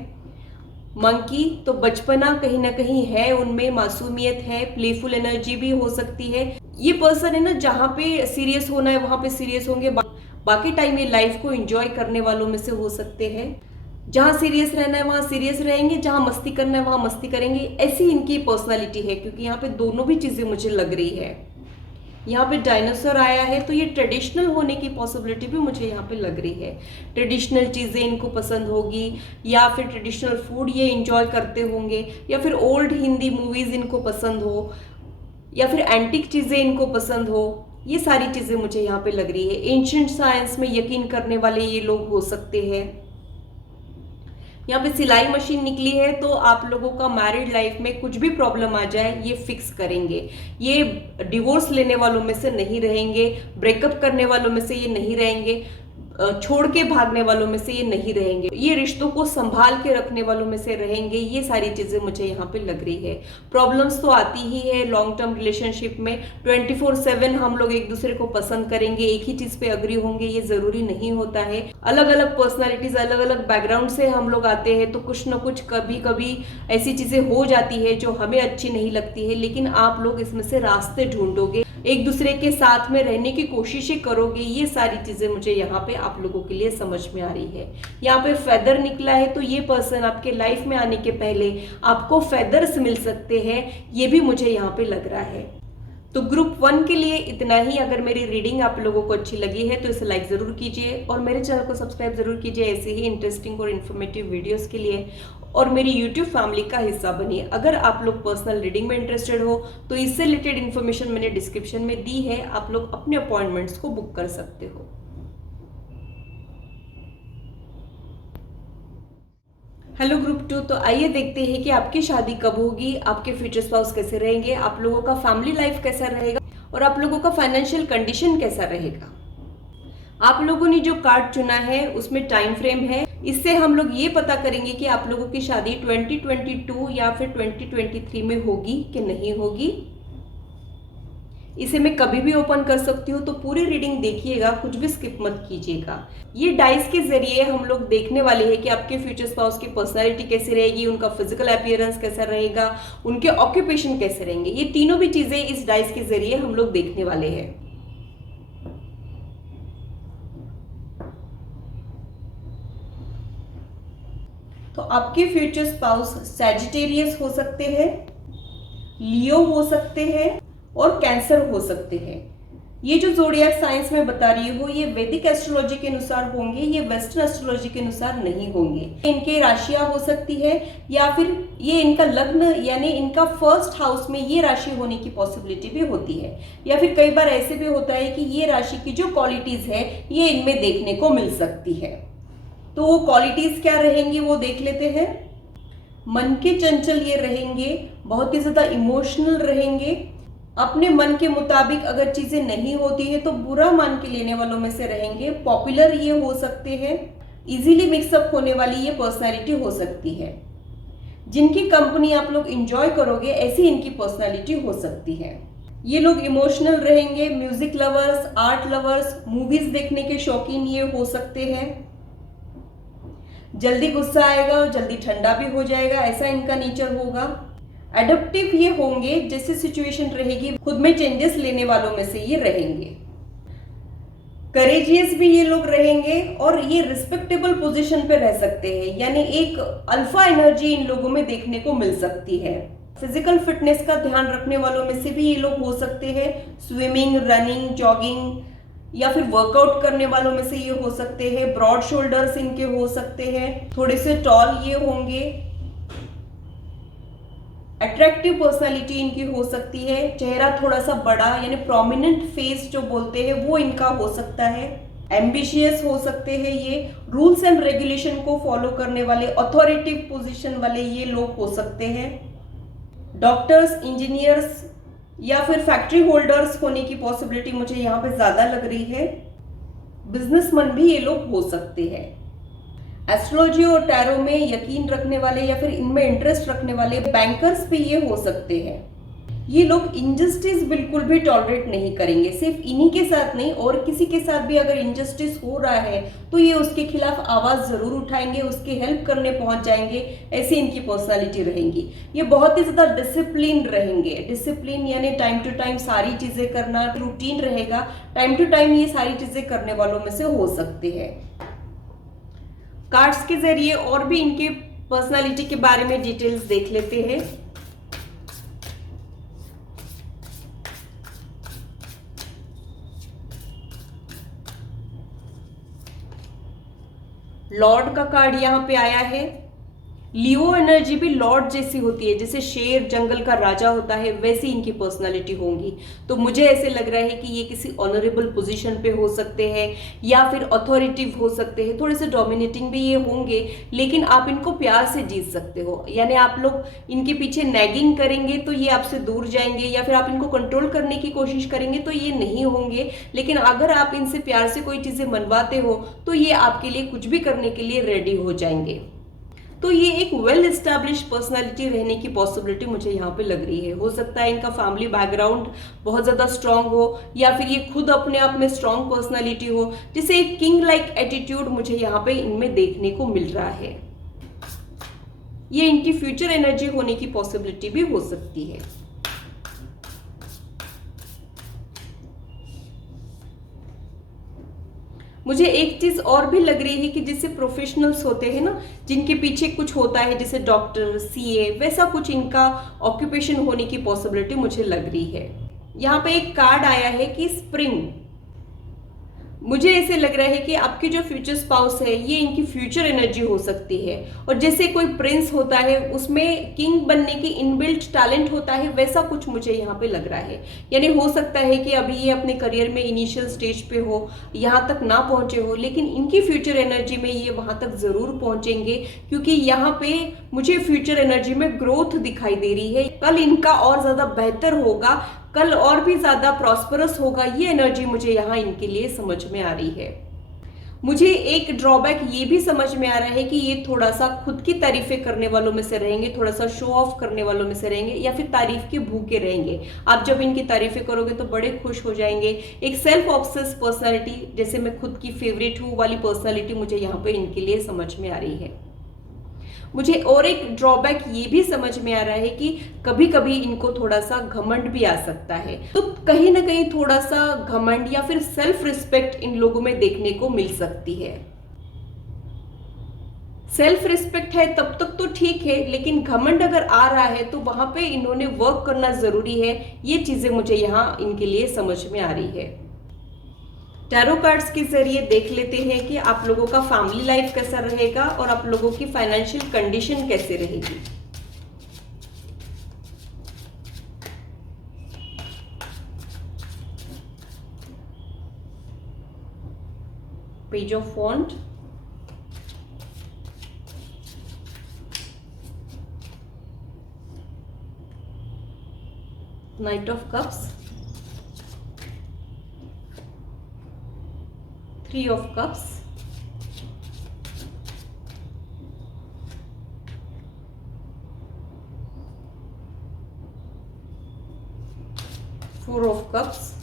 मंकी तो बचपना कहीं ना कहीं है उनमें, मासूमियत है, प्लेफुल एनर्जी भी हो सकती है। ये पर्सन है ना, जहाँ पे सीरियस होना है वहां पे सीरियस होंगे, बाकी टाइम ये लाइफ को एंजॉय करने वालों में से हो सकते हैं। जहां सीरियस रहना है वहां सीरियस रहेंगे, जहां मस्ती करना है वहां मस्ती करेंगे। ऐसी इनकी पर्सनालिटी है, क्योंकि यहाँ पे दोनों भी चीजें मुझे लग रही है। यहाँ पे डायनासोर आया है तो ये ट्रेडिशनल होने की पॉसिबिलिटी भी मुझे यहाँ पे लग रही है। ट्रेडिशनल चीज़ें इनको पसंद होगी, या फिर ट्रेडिशनल फूड ये इंजॉय करते होंगे, या फिर ओल्ड हिंदी मूवीज़ इनको पसंद हो, या फिर एंटिक चीज़ें इनको पसंद हो। ये सारी चीज़ें मुझे यहाँ पे लग रही है। एंशिएंट साइंस में यकीन करने वाले ये लोग हो सकते हैं। यहाँ पे सिलाई मशीन निकली है, तो आप लोगों का मैरिड लाइफ में कुछ भी प्रॉब्लम आ जाए ये फिक्स करेंगे। ये डिवोर्स लेने वालों में से नहीं रहेंगे, ब्रेकअप करने वालों में से ये नहीं रहेंगे, छोड़ के भागने वालों में से ये नहीं रहेंगे, ये रिश्तों को संभाल के रखने वालों में से रहेंगे। ये सारी चीजें मुझे यहाँ पे लग रही है। प्रॉब्लम्स तो आती ही है लॉन्ग टर्म रिलेशनशिप में। 24/7 हम लोग एक दूसरे को पसंद करेंगे, एक ही चीज पे अग्री होंगे, ये जरूरी नहीं होता है। अलग अलग पर्सनालिटीज, अलग अलग बैकग्राउंड से हम लोग आते हैं, तो कुछ ना कुछ कभी कभी ऐसी चीजें हो जाती है जो हमें अच्छी नहीं लगती है, लेकिन आप लोग इसमें से रास्ते ढूंढोगे, एक दूसरे के साथ में रहने की कोशिशें करोगे। ये सारी चीजें मुझे यहाँ पे आप लोगों के लिए समझ में आ रही है। यहाँ पे फेदर निकला है, तो ये पर्सन आपके लाइफ में आने के पहले आपको फेदर्स मिल सकते हैं, ये भी मुझे यहाँ पे लग रहा है। तो ग्रुप 1 के लिए इतना ही। अगर मेरी रीडिंग आप लोगों को अच्छी लगी है तो इसे लाइक जरूर कीजिए, और मेरे चैनल को सब्सक्राइब जरूर कीजिए ऐसे ही इंटरेस्टिंग और इन्फॉर्मेटिव वीडियोस के लिए, और मेरी YouTube फैमिली का हिस्सा बनिए। अगर आप लोग पर्सनल रीडिंग में इंटरेस्टेड हो तो इससे रिलेटेड इन्फॉर्मेशन मैंने डिस्क्रिप्शन में दी है, आप लोग अपने अपॉइंटमेंट्स को बुक कर सकते हो। हेलो ग्रुप 2, तो आइए देखते हैं कि आपकी शादी कब होगी, आपके फ्यूचर स्पाउस कैसे रहेंगे, आप लोगों का फैमिली लाइफ कैसा रहेगा, और आप लोगों का फाइनेंशियल कंडीशन कैसा रहेगा। आप लोगों ने जो कार्ड चुना है उसमें टाइम फ्रेम है। इससे हम लोग ये पता करेंगे कि आप लोगों की शादी 2022 या फिर 2023 में होगी कि नहीं होगी। इसे मैं कभी भी ओपन कर सकती हूँ, तो पूरी रीडिंग देखिएगा, कुछ भी स्किप मत कीजिएगा। ये डाइस के जरिए हम लोग देखने वाले हैं कि आपके फ्यूचर स्पाउस की पर्सनालिटी कैसी रहेगी, उनका फिजिकल अपीयरेंस कैसा रहेगा, उनके ऑक्यूपेशन कैसे रहेंगे। ये तीनों भी चीजें इस डाइस के जरिए हम लोग देखने वाले हैं। तो आपके फ्यूचर स्पाउस सैजिटेरियस हो सकते हैं, लियो हो सकते हैं, और कैंसर हो सकते हैं। ये जो ज़ोडिएक साइंस में बता रही हूँ ये वैदिक एस्ट्रोलॉजी के अनुसार होंगे, ये वेस्टर्न एस्ट्रोलॉजी के अनुसार नहीं होंगे। इनके राशियां हो सकती है, या फिर ये इनका लग्न यानी इनका फर्स्ट हाउस में ये राशि होने की पॉसिबिलिटी भी होती है, या फिर कई बार ऐसे भी होता है कि ये राशि की जो क्वालिटीज है ये इनमें देखने को मिल सकती है। तो वो क्वालिटीज क्या रहेंगी वो देख लेते हैं। मन के चंचल ये रहेंगे, बहुत ही ज्यादा इमोशनल रहेंगे, अपने मन के मुताबिक अगर चीजें नहीं होती है तो बुरा मान के लेने वालों में से रहेंगे। पॉपुलर ये हो सकते हैं, इजीली मिक्सअप होने वाली ये पर्सनालिटी हो सकती है। जिनकी कंपनी आप लोग एंजॉय करोगे ऐसी इनकी पर्सनालिटी हो सकती है। ये लोग इमोशनल रहेंगे, music lovers, art lovers, movies देखने के शौकीन ये हो सकते हैं। जल्दी गुस्सा आएगा और जल्दी ठंडा भी हो जाएगा, ऐसा इनका नेचर होगा। एडप्टिव ये होंगे, जैसे सिचुएशन रहेगी खुद में चेंजेस लेने वालों में से ये रहेंगे। करेजियस भी ये लोग रहेंगे, और ये रिस्पेक्टेबल पोजीशन पे रह सकते हैं, यानी एक अल्फा एनर्जी इन लोगों में देखने को मिल सकती है। फिजिकल फिटनेस का ध्यान रखने वालों में से भी ये लोग हो सकते हैं। स्विमिंग, रनिंग, जॉगिंग या फिर वर्कआउट करने वालों में से ये हो सकते हैं। ब्रॉड शोल्डर्स इनके हो सकते हैं, थोड़े से टॉल ये होंगे। अट्रैक्टिव पर्सनालिटी इनकी हो सकती है, चेहरा थोड़ा सा बड़ा यानी प्रोमिनेंट फेस जो बोलते हैं वो इनका हो सकता है। एम्बिशियस हो सकते हैं ये, रूल्स एंड रेगुलेशन को फॉलो करने वाले, अथॉरिटेटिव पोजीशन वाले ये लोग हो सकते हैं। डॉक्टर्स, इंजीनियर्स या फिर फैक्ट्री होल्डर्स होने की पॉसिबिलिटी मुझे यहाँ पे ज्यादा लग रही है। बिजनेसमैन भी ये लोग हो सकते हैं। एस्ट्रोलॉजी और टैरो में यकीन रखने वाले या फिर इनमें इंटरेस्ट रखने वाले बैंकर्स भी ये हो सकते हैं। ये लोग इनजस्टिस बिल्कुल भी टॉलरेट नहीं करेंगे। सिर्फ इन्हीं के साथ नहीं, और किसी के साथ भी अगर इनजस्टिस हो रहा है तो ये उसके खिलाफ आवाज जरूर उठाएंगे, उसकी हेल्प करने पहुंच जाएंगे। ऐसी इनकी पर्सनालिटी रहेंगी। ये बहुत ही ज्यादा डिसिप्लिन रहेंगे। डिसिप्लिन यानी टाइम टू टाइम सारी चीजें करना, रूटीन रहेगा। टाइम टू टाइम ये सारी चीजें करने वालों में से हो सकते हैं। कार्ड्स के जरिए और भी इनके पर्सनालिटी के बारे में डिटेल्स देख लेते हैं। लॉर्ड का कार्ड यहां पे आया है। लियो एनर्जी भी लॉर्ड जैसी होती है, जैसे शेर जंगल का राजा होता है, वैसी इनकी पर्सनालिटी होंगी। तो मुझे ऐसे लग रहा है कि ये किसी ऑनरेबल पोजीशन पे हो सकते हैं या फिर अथॉरिटिव हो सकते हैं। थोड़े से डोमिनेटिंग भी ये होंगे, लेकिन आप इनको प्यार से जीत सकते हो। यानी आप लोग इनके पीछे नैगिंग करेंगे तो ये आपसे दूर जाएंगे, या फिर आप इनको कंट्रोल करने की कोशिश करेंगे तो ये नहीं होंगे। लेकिन अगर आप इनसे प्यार से कोई चीजें मनवाते हो तो ये आपके लिए कुछ भी करने के लिए रेडी हो जाएंगे। तो ये एक वेल एस्टैब्लिश पर्सनालिटी रहने की पॉसिबिलिटी मुझे यहाँ पे लग रही है। हो सकता है इनका फैमिली बैकग्राउंड बहुत ज्यादा स्ट्रांग हो, या फिर ये खुद अपने आप में स्ट्रांग पर्सनालिटी हो, जिसे एक किंग लाइक एटीट्यूड मुझे यहाँ पे इनमें देखने को मिल रहा है। ये इनकी फ्यूचर एनर्जी होने की पॉसिबिलिटी भी हो सकती है। मुझे एक चीज और भी लग रही है कि जैसे प्रोफेशनल्स होते हैं ना, जिनके पीछे कुछ होता है, जैसे डॉक्टर, सीए, वैसा कुछ इनका ऑक्यूपेशन होने की पॉसिबिलिटी मुझे लग रही है। यहाँ पे एक कार्ड आया है कि स्प्रिंग। मुझे ऐसे लग रहा है कि आपकी जो फ्यूचर स्पाउस है ये इनकी फ्यूचर एनर्जी हो सकती है। और जैसे कोई प्रिंस होता है उसमें किंग बनने की इनबिल्ट टैलेंट होता है, वैसा कुछ मुझे यहाँ पे लग रहा है। यानी हो सकता है कि अभी ये अपने करियर में इनिशियल स्टेज पे हो, यहाँ तक ना पहुंचे हो, लेकिन इनकी फ्यूचर एनर्जी में ये वहां तक जरूर पहुंचेंगे, क्योंकि यहाँ पे मुझे फ्यूचर एनर्जी में ग्रोथ दिखाई दे रही है। कल इनका और ज्यादा बेहतर होगा, कल और भी ज्यादा प्रॉस्परस होगा, ये एनर्जी मुझे यहाँ इनके लिए समझ में आ रही है। मुझे एक ड्रॉबैक ये भी समझ में आ रहा है कि ये थोड़ा सा खुद की तारीफें करने वालों में से रहेंगे, थोड़ा सा शो ऑफ करने वालों में से रहेंगे, या फिर तारीफ के भूखे रहेंगे। आप जब इनकी तारीफें करोगे तो बड़े खुश हो जाएंगे। एक सेल्फ ऑब्सेस पर्सनालिटी, जैसे मैं खुद की फेवरेट हूँ वाली पर्सनालिटी मुझे यहाँ पे इनके लिए समझ में आ रही है। मुझे और एक ड्रॉबैक ये भी समझ में आ रहा है कि कभी कभी इनको थोड़ा सा घमंड भी आ सकता है। तो कहीं ना कहीं थोड़ा सा घमंड या फिर सेल्फ रिस्पेक्ट इन लोगों में देखने को मिल सकती है। सेल्फ रिस्पेक्ट है तब तक तो ठीक है, लेकिन घमंड अगर आ रहा है तो वहां पे इन्होंने वर्क करना जरूरी है। ये चीजें मुझे यहाँ इनके लिए समझ में आ रही है। टैरो कार्ड्स के जरिए देख लेते हैं कि आप लोगों का फैमिली लाइफ कैसा रहेगा और आप लोगों की फाइनेंशियल कंडीशन कैसे रहेगी। Page of wand, knight of cups, three of cups, four of cups,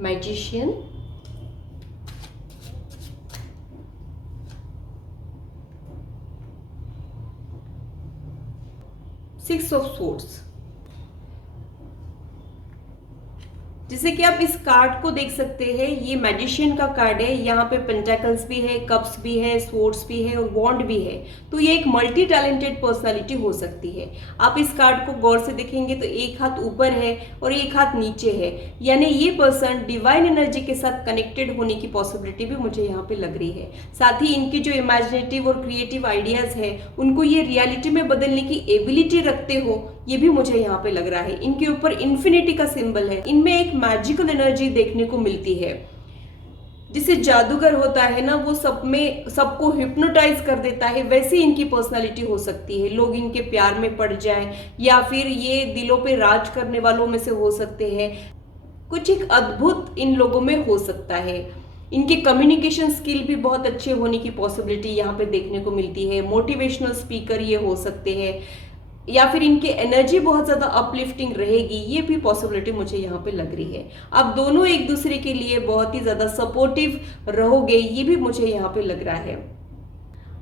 magician, six of swords. जैसे कि आप इस कार्ड को देख सकते हैं, ये मैजिशियन का कार्ड है। यहाँ पे पेंटाकल्स भी है, कप्स भी है, स्वॉर्ड्स भी है और वॉन्ड भी है। तो ये एक मल्टी टैलेंटेड पर्सनालिटी हो सकती है। आप इस कार्ड को गौर से देखेंगे तो एक हाथ ऊपर है और एक हाथ नीचे है, यानी ये पर्सन डिवाइन एनर्जी के साथ कनेक्टेड होने की पॉसिबिलिटी भी मुझे यहाँ पे लग रही है। साथ ही इनकी जो इमेजिनेटिव और क्रिएटिव आइडियाज है उनको ये रियलिटी में बदलने की एबिलिटी रखते हो, ये भी मुझे यहाँ पे लग रहा है। इनके ऊपर इन्फिनिटी का सिंबल है। इनमें एक मैजिकल एनर्जी देखने को मिलती है। जिसे जादूगर होता है ना, वो सब में सबको हिप्नोटाइज कर देता है, वैसी इनकी पर्सनालिटी हो सकती है। लोग इनके प्यार में पड़ जाएं, या फिर ये दिलों पे राज करने वालों में से हो सकते हैं। कुछ एक अद्भुत इन लोगों में हो सकता है। इनके कम्युनिकेशन स्किल भी बहुत अच्छे होने की पॉसिबिलिटी यहाँ पे देखने को मिलती है। मोटिवेशनल स्पीकर ये हो सकते हैं, या फिर इनकी एनर्जी बहुत ज्यादा अपलिफ्टिंग रहेगी, ये भी पॉसिबिलिटी मुझे यहाँ पे लग रही है। आप दोनों एक दूसरे के लिए बहुत ही ज्यादा सपोर्टिव रहोगे, ये भी मुझे यहाँ पे लग रहा है।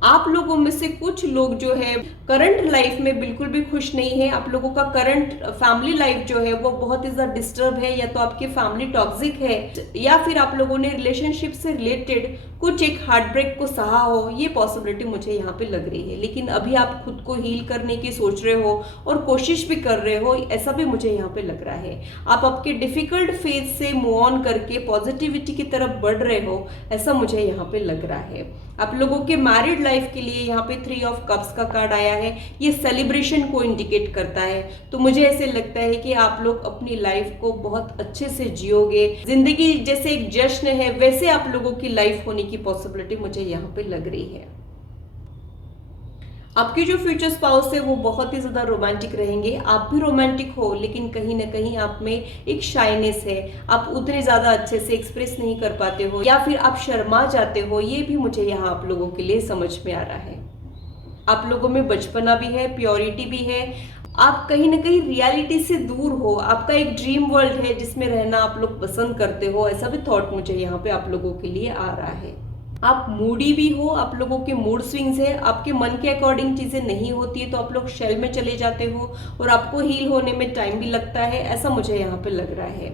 आप लोगों में से कुछ लोग जो है करंट लाइफ में बिल्कुल भी खुश नहीं है। आप लोगों का करंट फैमिली लाइफ जो है वो बहुत ही ज्यादा डिस्टर्ब है, या तो आपकी फैमिली टॉक्सिक है, या फिर आप लोगों ने रिलेशनशिप से रिलेटेड कुछ एक हार्ट ब्रेक को सहा हो, ये पॉसिबिलिटी मुझे यहाँ पे लग रही है। लेकिन अभी आप खुद को हील करने की सोच रहे हो और कोशिश भी कर रहे हो, ऐसा भी मुझे यहाँ पे लग रहा है। आप आपके डिफिकल्ट फेज से मूव ऑन करके पॉजिटिविटी की तरफ बढ़ रहे हो, ऐसा मुझे यहाँ पे लग रहा है। आप लोगों के मैरिड लाइफ के लिए यहाँ पे 3 ऑफ कप्स का कार्ड आया है, ये सेलिब्रेशन को इंडिकेट करता है। तो मुझे ऐसे लगता है कि आप लोग अपनी लाइफ को बहुत अच्छे से जियोगे। जिंदगी जैसे एक जश्न है, वैसे आप लोगों की लाइफ होने की पॉसिबिलिटी मुझे यहाँ पे लग रही है। आपके जो फ्यूचर स्पाउस है वो बहुत ही ज्यादा रोमांटिक रहेंगे। आप भी रोमांटिक हो, लेकिन कहीं ना कहीं आप में एक शाइनेस है, आप उतने ज्यादा अच्छे से एक्सप्रेस नहीं कर पाते हो, या फिर आप शर्मा जाते हो, ये भी मुझे यहाँ आप लोगों के लिए समझ में आ रहा है। आप लोगों में बचपना भी है, प्योरिटी भी है, आप कहीं ना कहीं रियलिटी से दूर हो, आपका एक ड्रीम वर्ल्ड है जिसमें रहना आप लोग पसंद करते हो, ऐसा भी थॉट मुझे यहाँ पे आप लोगों के लिए आ रहा है। आप मूडी भी हो, आप लोगों के मूड स्विंग्स है, आपके मन के अकॉर्डिंग चीजें नहीं होती है तो आप लोग शेल में चले जाते हो और आपको हील होने में टाइम भी लगता है, ऐसा मुझे यहाँ पे लग रहा है।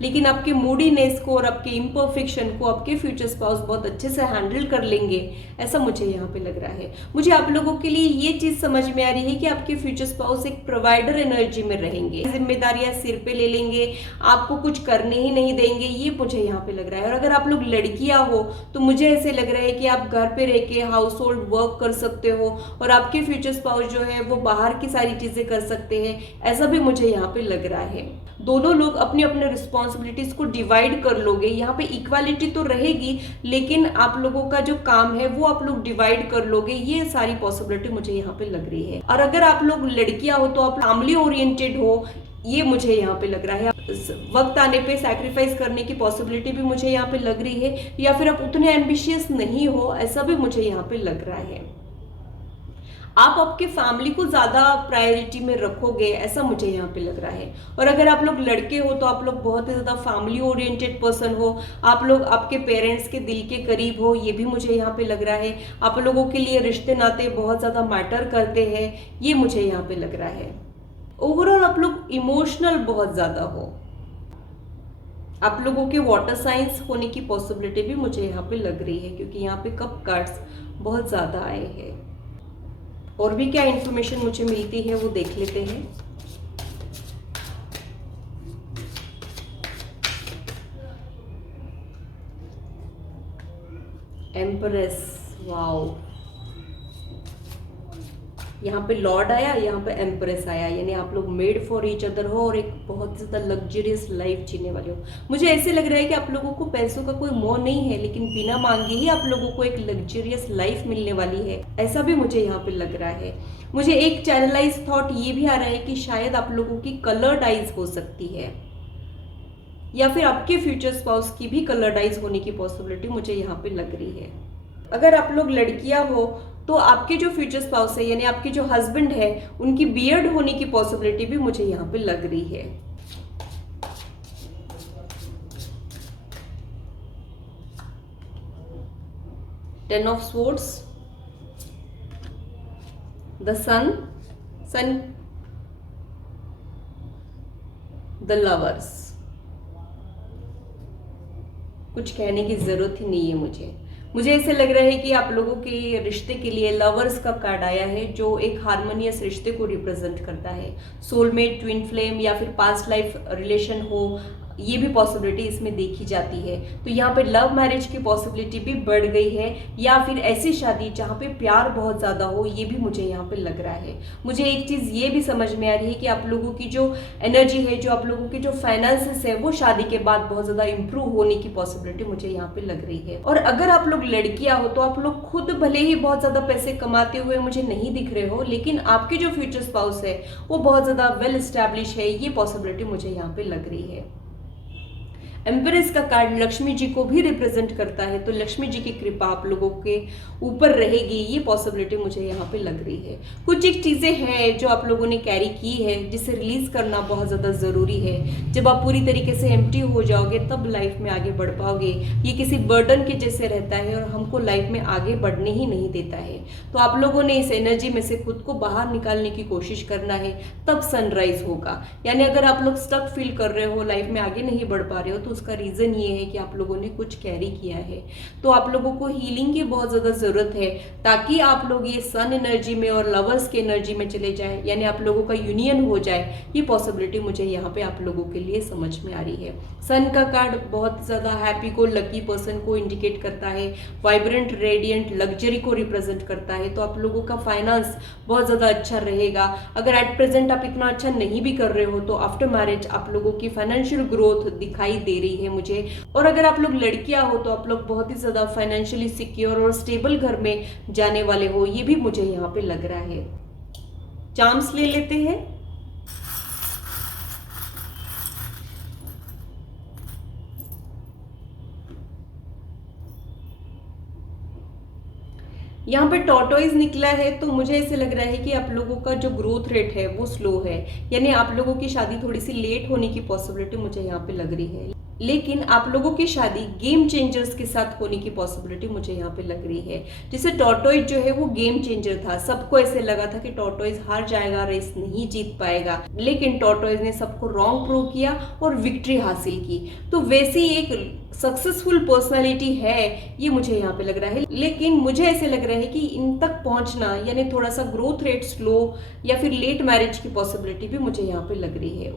लेकिन आपके मूडीनेस को और आपके इम्परफेक्शन को आपके फ्यूचर स्पाउस बहुत अच्छे से हैंडल कर लेंगे, ऐसा मुझे यहाँ पे लग रहा है। मुझे आप लोगों के लिए ये चीज समझ में आ रही है कि आपके फ्यूचर स्पाउस एक प्रोवाइडर एनर्जी में रहेंगे, जिम्मेदारियां सिर पे ले लेंगे, आपको कुछ करने ही नहीं देंगे, ये मुझे यहाँ पे लग रहा है। और अगर आप लोग लड़कियां हो तो मुझे ऐसे लग रहा है कि आप घर पे रह के हाउस होल्ड वर्क कर सकते हो और आपके फ्यूचर स्पाउस जो है वो बाहर की सारी चीजें कर सकते हैं, ऐसा भी मुझे यहाँ पे लग रहा है। दोनों लोग अपने अपने रिस्पॉन्सिबिलिटीज को डिवाइड कर लोगे, यहाँ पे इक्वालिटी तो रहेगी, लेकिन आप लोगों का जो काम है वो आप लोग डिवाइड कर लोगे, ये सारी पॉसिबिलिटी मुझे यहाँ पे लग रही है। और अगर आप लोग लड़कियां हो तो आप फैमिली ओरिएंटेड हो, ये मुझे यहाँ पे लग रहा है। वक्त आने पे सैक्रिफाइस करने की पॉसिबिलिटी भी मुझे यहाँ पे लग रही है, या फिर आप उतने एम्बिशियस नहीं हो, ऐसा भी मुझे यहाँ पे लग रहा है। आप आपके फैमिली को ज्यादा प्रायोरिटी में रखोगे, ऐसा मुझे यहाँ पे लग रहा है। और अगर आप लोग लड़के हो तो आप लोग बहुत ही ज्यादा फैमिली ओरिएंटेड पर्सन हो, आप लोग आपके पेरेंट्स के दिल के करीब हो, ये भी मुझे यहाँ पे लग रहा है। आप लोगों के लिए रिश्ते नाते बहुत ज्यादा मैटर करते हैं, ये मुझे यहाँ पे लग रहा है। ओवरऑल आप लोग इमोशनल बहुत ज्यादा हो, आप लोगों के वाटर साइंस होने की पॉसिबिलिटी भी मुझे यहाँ पे लग रही है, क्योंकि यहाँ पे कप कार्ड्स बहुत ज्यादा आए हैं। और भी क्या इंफॉर्मेशन मुझे मिलती है वो देख लेते हैं। एम्प्रेस, वाओ, यहाँ पे लॉर्ड आया, यहाँ पे एम्प्रेस आया, यानी आप लोग मेड फॉर ईच अदर हो और एक बहुत ज्यादा लग्जरियस लाइफ जीने वाले हो। मुझे ऐसे लग रहा है कि आप लोगों को पैसों का कोई मोह नहीं है, लेकिन बिना मांगे ही आप लोगों को एक लग्जरियस लाइफ मिलने वाली है, ऐसा भी मुझे यहाँ पे लग रहा है। मुझे एक चैनलाइज थॉट ये भी आ रहा है कि शायद आप लोगों की कलर्ड आइज हो सकती है, या फिर आपके फ्यूचर स्पाउस की भी कलर्ड आइज होने की पॉसिबिलिटी मुझे यहाँ पे लग रही है। अगर आप लोग लड़कियां हो तो आपके जो फ्यूचर स्पाउस है, यानी आपके जो हस्बैंड है, उनकी बियर्ड होने की पॉसिबिलिटी भी मुझे यहाँ पे लग रही है। Ten of swords, the sun, the lovers. कुछ कहने की जरूरत ही नहीं है। मुझे ऐसे लग रहा है कि आप लोगों के रिश्ते के लिए लवर्स का कार्ड आया है, जो एक हार्मोनियस रिश्ते को रिप्रेजेंट करता है। सोलमेट, ट्विन फ्लेम या फिर पास्ट लाइफ रिलेशन हो, ये भी पॉसिबिलिटी इसमें देखी जाती है। तो यहाँ पे लव मैरिज की पॉसिबिलिटी भी बढ़ गई है, या फिर ऐसी शादी जहाँ पे प्यार बहुत ज्यादा हो, ये भी मुझे यहाँ पे लग रहा है। मुझे एक चीज ये भी समझ में आ रही है कि आप लोगों की जो एनर्जी है, जो आप लोगों के जो फाइनेंसेस है, वो शादी के बाद बहुत ज्यादा इंप्रूव होने की पॉसिबिलिटी मुझे यहाँ पे लग रही है। और अगर आप लोग लड़कियां हो तो आप लोग खुद भले ही बहुत ज्यादा पैसे कमाते हुए मुझे नहीं दिख रहे हो, लेकिन आपके जो फ्यूचर स्पाउस है वो बहुत ज्यादा वेल एस्टैब्लिश है, ये पॉसिबिलिटी मुझे यहाँ पे लग रही है। एम्प्रेस का कार्ड लक्ष्मी जी को भी रिप्रेजेंट करता है, तो लक्ष्मी जी की कृपा आप लोगों के ऊपर रहेगी, ये पॉसिबिलिटी मुझे यहाँ पे लग रही है। कुछ एक चीजें हैं जो आप लोगों ने कैरी की है, जिसे रिलीज करना बहुत ज्यादा जरूरी है। जब आप पूरी तरीके से एम्प्टी हो जाओगे तब लाइफ में आगे बढ़ पाओगे। ये किसी बर्डन के जैसे रहता है और हमको लाइफ में आगे बढ़ने ही नहीं देता है। तो आप लोगों ने इस एनर्जी में से खुद को बाहर निकालने की कोशिश करना है, तब सनराइज होगा। यानी अगर आप लोग स्टक फील कर रहे हो, लाइफ में आगे नहीं बढ़ पा रहे हो, तो उसका रीजन ये है कि आप लोगों ने कुछ कैरी किया है। तो आप लोगों को हीलिंग की बहुत ज्यादा जरूरत है, ताकि आप लोग ये सन एनर्जी में और लवर्स की एनर्जी में चले जाए, यानी आप लोगों का यूनियन हो जाए। ये पॉसिबिलिटी मुझे यहाँ पे आप लोगों के लिए समझ में आ रही है। सन का कार्ड बहुत ज्यादा हैप्पी को, लकी पर्सन को इंडिकेट करता है, वाइब्रेंट रेडियंट लग्जरी को रिप्रेजेंट करता है। तो आप लोगों का फाइनेंस बहुत ज्यादा अच्छा रहेगा। अगर एट प्रेजेंट आप इतना अच्छा नहीं भी कर रहे हो, तो आफ्टर मैरिज आप लोगों की फाइनेंशियल ग्रोथ दिखाई दे रही है मुझे। और अगर आप लोग लड़कियां हो तो आप लोग बहुत ही ज्यादा फाइनेंशियली सिक्योर और स्टेबल घर में जाने वाले हो, ये भी मुझे यहाँ पे लग रहा है। चार्म्स ले लेते हैं। यहाँ पे टॉर्टोइज निकला है, तो मुझे ऐसे लग रहा है कि आप लोगों का जो ग्रोथ रेट है वो स्लो है, यानी आप लोगों की शादी थोड़ी सी लेट होने की पॉसिबिलिटी मुझे यहाँ पे लग रही है। लेकिन आप लोगों की शादी गेम चेंजर्स के साथ होने की पॉसिबिलिटी मुझे यहाँ पे लग रही है। जैसे टॉर्टोइज जो है वो गेम चेंजर था, सबको ऐसे लगा था कि टॉर्टोइज हार जाएगा, रेस नहीं जीत पाएगा, लेकिन टॉर्टोइज ने सबको रॉन्ग प्रूव किया और विक्ट्री हासिल की। तो वैसी एक सक्सेसफुल पर्सनालिटी है ये मुझे यहाँ पे लग रहा है। लेकिन मुझे ऐसे लग रहा है कि इन तक पहुंचना, यानी थोड़ा सा ग्रोथ रेट स्लो या फिर लेट मैरिज की पॉसिबिलिटी भी मुझे यहाँ पे लग रही है।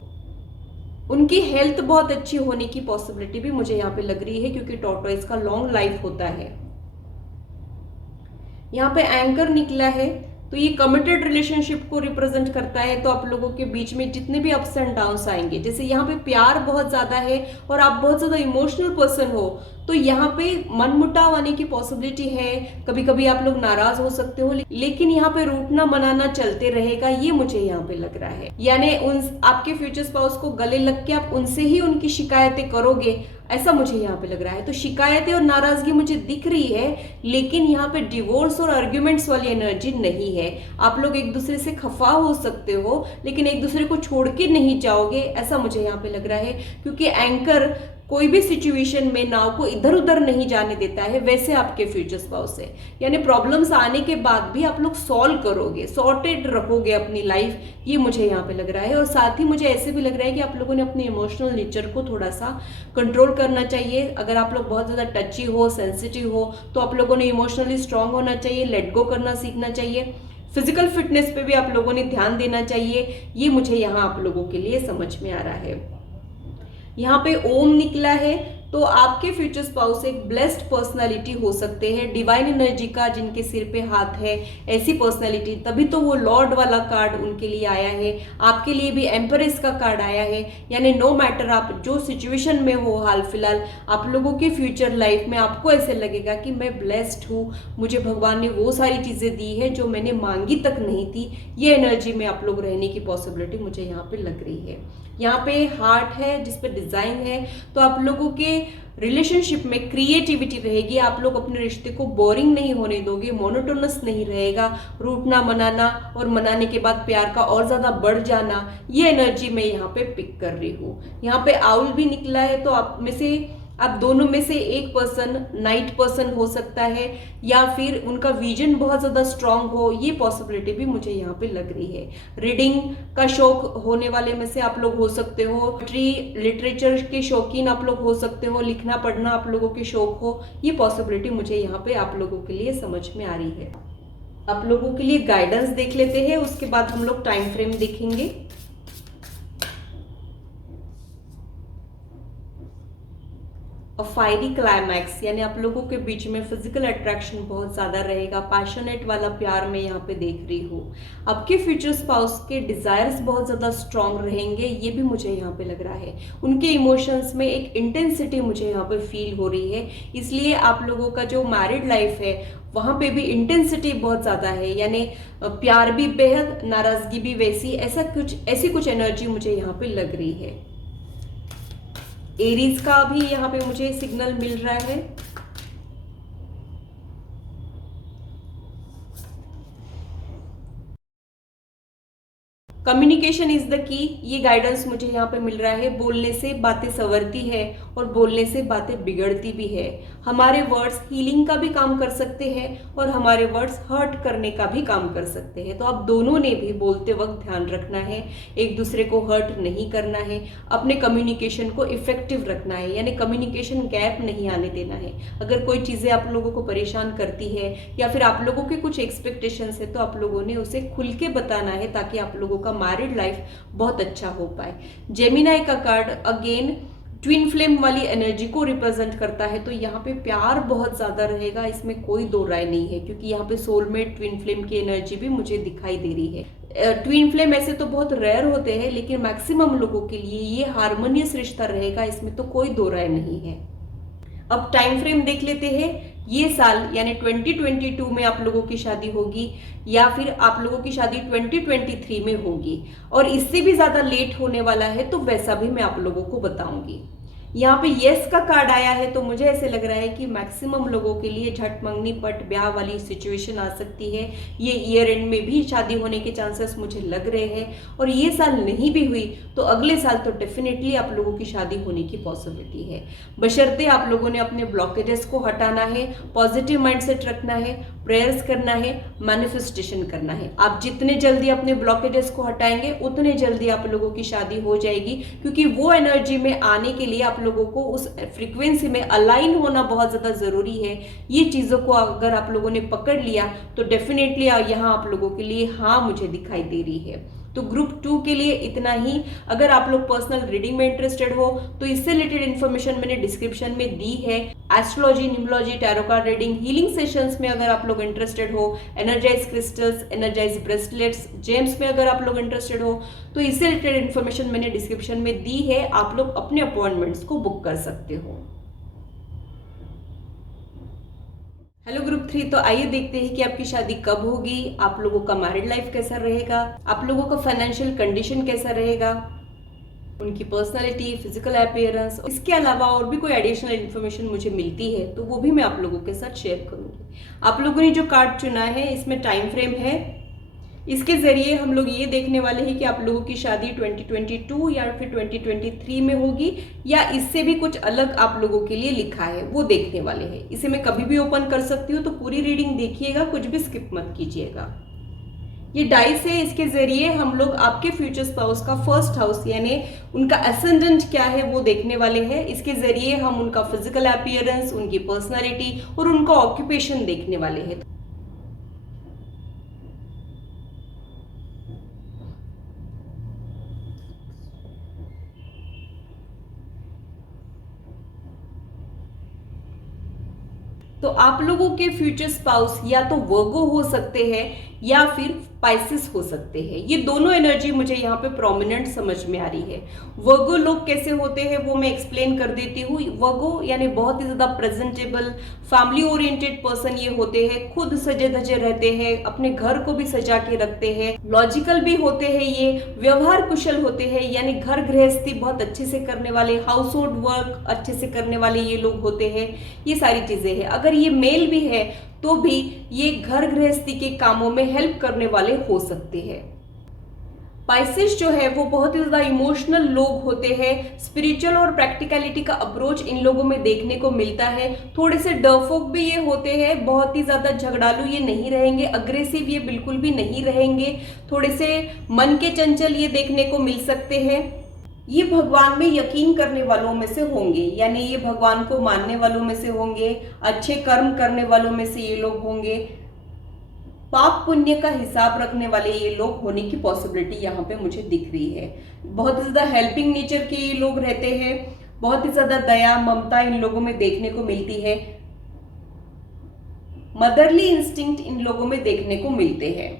उनकी हेल्थ बहुत अच्छी होने की पॉसिबिलिटी भी मुझे यहाँ पे लग रही है, क्योंकि टॉर्टोइज का लॉन्ग लाइफ होता है। यहाँ पे एंकर निकला है, तो ये कमिटेड रिलेशनशिप को रिप्रेजेंट करता है। तो आप लोगों के बीच में जितने भी अप्स एंड डाउन्स आएंगे, जैसे यहाँ पे प्यार बहुत ज्यादा है और आप बहुत ज्यादा इमोशनल पर्सन हो, तो यहाँ पे मनमुटाव आने की पॉसिबिलिटी है। कभी कभी आप लोग नाराज हो सकते हो, लेकिन यहाँ पे रूठना मनाना चलते रहेगा, ये मुझे यहाँ पे लग रहा है। यानी उन आपके फ्यूचर स्पाउस को गले लग के आप उनसे ही उनकी शिकायतें करोगे, ऐसा मुझे यहाँ पे लग रहा है। तो शिकायतें और नाराजगी मुझे दिख रही है, लेकिन यहाँ पे डिवोर्स और आर्ग्यूमेंट्स वाली एनर्जी नहीं है। आप लोग एक दूसरे से खफा हो सकते हो, लेकिन एक दूसरे को छोड़ के नहीं जाओगे, ऐसा मुझे यहाँ पे लग रहा है। क्योंकि एंकर कोई भी सिचुएशन में नाव को इधर उधर नहीं जाने देता है, वैसे आपके फ्यूचर स्पाउस है। यानी प्रॉब्लम्स आने के बाद भी आप लोग सॉल्व करोगे, सॉर्टेड रखोगे अपनी लाइफ, ये मुझे यहाँ पे लग रहा है। और साथ ही मुझे ऐसे भी लग रहा है कि आप लोगों ने अपने इमोशनल नेचर को थोड़ा सा कंट्रोल करना चाहिए। अगर आप लोग बहुत ज्यादा टची हो, सेंसिटिव हो, तो आप लोगों ने इमोशनली स्ट्रांग होना चाहिए, लेट गो करना सीखना चाहिए। फिजिकल फिटनेस पे भी आप लोगों ने ध्यान देना चाहिए, ये मुझे यहाँ आप लोगों के लिए समझ में आ रहा है। यहाँ पे ओम निकला है, तो आपके फ्यूचर स्पाउस एक ब्लेस्ड पर्सनालिटी हो सकते हैं, डिवाइन एनर्जी का जिनके सिर पे हाथ है, ऐसी पर्सनालिटी। तभी तो वो लॉर्ड वाला कार्ड उनके लिए आया है, आपके लिए भी एम्परेस का कार्ड आया है। यानी नो मैटर आप जो सिचुएशन में हो हाल फिलहाल, आप लोगों की फ्यूचर लाइफ में आपको ऐसे लगेगा कि मैं ब्लेस्ड हूँ, मुझे भगवान ने वो सारी चीजें दी है जो मैंने मांगी तक नहीं थी। ये एनर्जी में आप लोग रहने की पॉसिबिलिटी मुझे यहाँ पे लग रही है। यहाँ पे हार्ट है जिसपे डिजाइन है, तो आप लोगों के रिलेशनशिप में क्रिएटिविटी रहेगी। आप लोग अपने रिश्ते को बोरिंग नहीं होने दोगे, मोनोटोनस नहीं रहेगा। रूठना मनाना और मनाने के बाद प्यार का और ज्यादा बढ़ जाना, ये एनर्जी मैं यहाँ पे पिक कर रही हूँ। यहाँ पे आउल भी निकला है, तो आप दोनों में से एक पर्सन नाइट पर्सन हो सकता है, या फिर उनका विजन बहुत ज्यादा स्ट्रांग हो, ये पॉसिबिलिटी भी मुझे यहाँ पे लग रही है। रीडिंग का शौक होने वाले में से आप लोग हो सकते हो, लिटरेचर के शौकीन आप लोग हो सकते हो, लिखना पढ़ना आप लोगों के शौक हो, ये पॉसिबिलिटी मुझे यहाँ पे आप लोगों के लिए समझ में आ रही है। आप लोगों के लिए गाइडेंस देख लेते हैं, उसके बाद हम लोग टाइम फ्रेम देखेंगे। फायरी क्लाइमैक्स, यानी आप लोगों के बीच में फिजिकल अट्रैक्शन बहुत ज्यादा रहेगा, पैशनेट वाला प्यार मैं यहाँ पे देख रही हूँ। आपके फ्यूचर स्पाउस के डिजायर्स बहुत ज्यादा स्ट्रांग रहेंगे, ये भी मुझे यहाँ पे लग रहा है। उनके इमोशंस में एक इंटेंसिटी मुझे यहाँ पे फील हो रही है, इसलिए आप लोगों का जो मैरिड लाइफ है वहां पे भी इंटेंसिटी बहुत ज्यादा है, यानी प्यार भी बेहद, नाराजगी भी वैसी, ऐसी कुछ एनर्जी मुझे यहाँ पे लग रही है। एरीज का भी यहाँ पे मुझे सिग्नल मिल रहा है। कम्युनिकेशन इज द की, ये गाइडेंस मुझे यहाँ पे मिल रहा है। बोलने से बातें संवरती है और बोलने से बातें बिगड़ती भी है। हमारे वर्ड्स हीलिंग का भी काम कर सकते हैं और हमारे वर्ड्स हर्ट करने का भी काम कर सकते हैं। तो आप दोनों ने भी बोलते वक्त ध्यान रखना है, एक दूसरे को हर्ट नहीं करना है, अपने कम्युनिकेशन को इफेक्टिव रखना है, यानी कम्युनिकेशन गैप नहीं आने देना है। अगर कोई चीज़ें आप लोगों को परेशान करती है या फिर आप लोगों के कुछ एक्सपेक्टेशंस है, तो आप लोगों ने उसे खुल के बताना है ताकि आप लोगों का मैरिड लाइफ बहुत अच्छा हो पाए। जेमिनाई का कार्ड अगेन ट्विन फ्लेम वाली एनर्जी को रिप्रेजेंट करता है, तो यहाँ पे प्यार बहुत ज्यादा रहेगा, इसमें कोई दो राय नहीं है, क्योंकि यहाँ पे सोलमेट ट्विन फ्लेम की एनर्जी भी मुझे दिखाई दे रही है। ट्विन फ्लेम ऐसे तो बहुत रेयर होते हैं, लेकिन मैक्सिमम लोगों के लिए ये हार्मोनियस रिश्ता रहेगा, इसमें तो कोई दो राय नहीं है। अब टाइम फ्रेम देख लेते हैं। ये साल यानी 2022 में आप लोगों की शादी होगी या फिर आप लोगों की शादी 2023 में होगी, और इससे भी ज्यादा लेट होने वाला है तो वैसा भी मैं आप लोगों को बताऊंगी। यहाँ पे यस का कार्ड आया है, तो मुझे ऐसे लग रहा है कि मैक्सिमम लोगों के लिए झट मंगनी पट ब्याह वाली सिचुएशन आ सकती है। ये ईयर एंड में भी शादी होने के चांसेस मुझे लग रहे हैं, और ये साल नहीं भी हुई तो अगले साल तो डेफिनेटली आप लोगों की शादी होने की पॉसिबिलिटी है। बशर्ते आप लोगों ने अपने ब्लॉकेजेस को हटाना है, पॉजिटिव माइंडसेट रखना है, प्रेयर्स करना है, मैनिफेस्टेशन करना है। आप जितने जल्दी अपने ब्लॉकेजेस को हटाएंगे उतने जल्दी आप लोगों की शादी हो जाएगी, क्योंकि वो एनर्जी में आने के लिए आप लोगों को उस फ्रीक्वेंसी में अलाइन होना बहुत ज्यादा जरूरी है। ये चीजों को अगर आप लोगों ने पकड़ लिया तो डेफिनेटली यहाँ आप लोगों के लिए हाँ मुझे दिखाई दे रही है। तो ग्रुप 2 के लिए इतना ही। अगर आप लोग पर्सनल रीडिंग में इंटरेस्टेड हो तो इससे रिलेटेड इन्फॉर्मेशन मैंने डिस्क्रिप्शन में दी है। Astrology, numerology, tarot card reading, healing sessions में अगर आप लोग इंटरेस्टेड हो, energise crystals, energise bracelets, gems में अगर आप लोग इंटरेस्टेड हो तो इससे रिलेटेड इन्फॉर्मेशन मैंने डिस्क्रिप्शन में दी है। आप लोग अपने अपॉइंटमेंट्स को बुक कर सकते हो। हेलो ग्रुप 3, तो आइए देखते हैं कि आपकी शादी कब होगी, आप लोगों का मैरिड लाइफ कैसा रहेगा, आप लोगों का फाइनेंशियल कंडीशन कैसा रहेगा, उनकी पर्सनालिटी, फिजिकल अपीयरेंस, इसके अलावा और भी कोई एडिशनल इन्फॉर्मेशन मुझे मिलती है तो वो भी मैं आप लोगों के साथ शेयर करूंगी। आप लोगों ने जो कार्ड चुना है इसमें टाइम फ्रेम है। इसके जरिए हम लोग ये देखने वाले हैं कि आप लोगों की शादी 2022 या फिर 2023 में होगी या इससे भी कुछ अलग आप लोगों के लिए लिखा है, वो देखने वाले हैं। इसे मैं कभी भी ओपन कर सकती हूँ, तो पूरी रीडिंग देखिएगा, कुछ भी स्किप मत कीजिएगा। ये डाइस है, इसके जरिए हम लोग आपके फ्यूचर स्पाउस का फर्स्ट हाउस यानी उनका असेंडेंट क्या है वो देखने वाले हैं। इसके जरिए हम उनका फिजिकल अपीयरेंस, उनकी पर्सनालिटी और उनका ऑक्यूपेशन देखने वाले हैं। तो आप लोगों के फ्यूचर स्पाउस या तो वर्गो हो सकते हैं या फिर पाइसिस हो सकते हैं। ये दोनों एनर्जी मुझे यहाँ पे प्रोमिनेंट समझ में आ रही है। वर्गो लोग कैसे होते हैं वो मैं एक्सप्लेन कर देती हूँ। वर्गो यानी बहुत ही ज्यादा प्रेजेंटेबल, फैमिली ओरिएंटेड पर्सन ये होते हैं, खुद सजे धजे रहते हैं, अपने घर को भी सजा के रखते हैं, लॉजिकल भी होते हैं, ये व्यवहार कुशल होते हैं, यानी घर गृहस्थी बहुत अच्छे से करने वाले, हाउस होल्ड वर्क अच्छे से करने वाले ये लोग होते हैं। ये सारी चीजें हैं। अगर ये मेल भी है तो भी ये घर गृहस्थी के कामों में हेल्प करने वाले हो सकते हैं। पाइसेस जो है वो बहुत ही ज्यादा इमोशनल लोग होते हैं। स्पिरिचुअल और प्रैक्टिकलिटी का अप्रोच इन लोगों में देखने को मिलता है। थोड़े से डरपोक भी ये होते हैं, बहुत ही ज्यादा झगड़ालू ये नहीं रहेंगे, अग्रेसिव ये बिल्कुल भी नहीं रहेंगे, थोड़े से मन के चंचल ये देखने को मिल सकते हैं। ये भगवान में यकीन करने वालों में से होंगे, यानी ये भगवान को मानने वालों में से होंगे, अच्छे कर्म करने वालों में से ये लोग होंगे, पाप पुण्य का हिसाब रखने वाले ये लोग होने की पॉसिबिलिटी यहाँ पे मुझे दिख रही है। बहुत ही ज्यादा हेल्पिंग नेचर के ये लोग रहते हैं, बहुत ही ज्यादा दया ममता इन लोगों में देखने को मिलती है, मदरली इंस्टिंक्ट इन लोगों में देखने को मिलते हैं।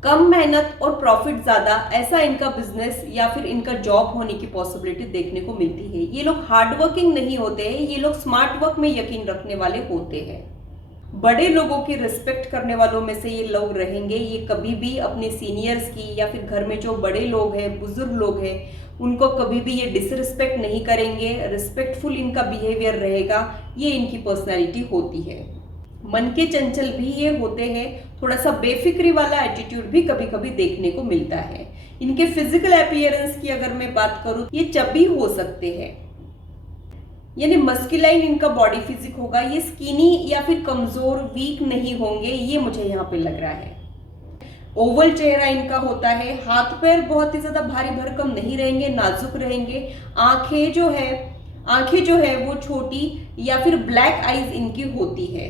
कम मेहनत और प्रॉफिट ज्यादा, ऐसा इनका बिजनेस या फिर इनका जॉब होने की पॉसिबिलिटी देखने को मिलती है। ये लोग हार्ड वर्किंग नहीं होते हैं, ये लोग स्मार्ट वर्क में यकीन रखने वाले होते हैं। बड़े लोगों की रिस्पेक्ट करने वालों में से ये लोग रहेंगे। ये कभी भी अपने सीनियर्स की या फिर घर में जो बड़े लोग हैं, बुजुर्ग लोग हैं, उनको कभी भी ये डिसरिस्पेक्ट नहीं करेंगे। रिस्पेक्टफुल इनका बिहेवियर रहेगा, ये इनकी पर्सनैलिटी होती है। मन के चंचल भी ये होते हैं, थोड़ा सा बेफिक्री वाला एटीट्यूड भी कभी कभी देखने को मिलता है। इनके फिजिकल अपीयरेंस की अगर मैं बात करूं, ये चबी हो सकते हैं, यानी मस्कुलाइन इनका बॉडी फिजिक होगा। ये स्किनी या फिर कमजोर, वीक नहीं होंगे, ये मुझे यहाँ पे लग रहा है। ओवल चेहरा इनका होता है। हाथ पैर बहुत ही ज्यादा भारी भरकम नहीं रहेंगे, नाजुक रहेंगे। आंखें जो है वो छोटी या फिर ब्लैक आईज इनकी होती है।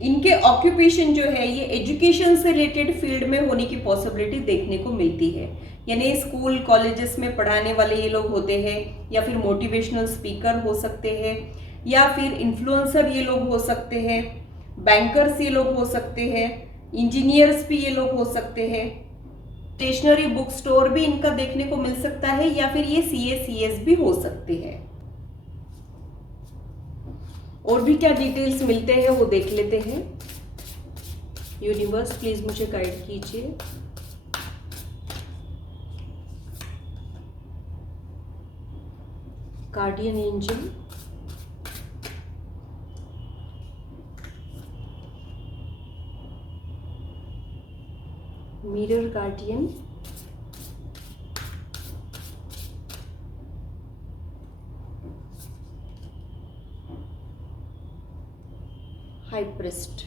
इनके ऑक्यूपेशन जो है ये एजुकेशन से रिलेटेड फील्ड में होने की पॉसिबिलिटी देखने को मिलती है, यानी स्कूल कॉलेजेस में पढ़ाने वाले ये लोग होते हैं, या फिर मोटिवेशनल स्पीकर हो सकते हैं, या फिर इन्फ्लुएंसर ये लोग हो सकते हैं, बैंकर्स ये लोग हो सकते हैं, इंजीनियर्स भी ये लोग हो सकते हैं। स्टेशनरी बुक स्टोर भी इनका देखने को मिल सकता है, या फिर ये CACS भी हो सकते हैं। और भी क्या डिटेल्स मिलते हैं वो देख लेते हैं। यूनिवर्स प्लीज मुझे गाइड कीजिए। Guardian angel, mirror guardian, high priest.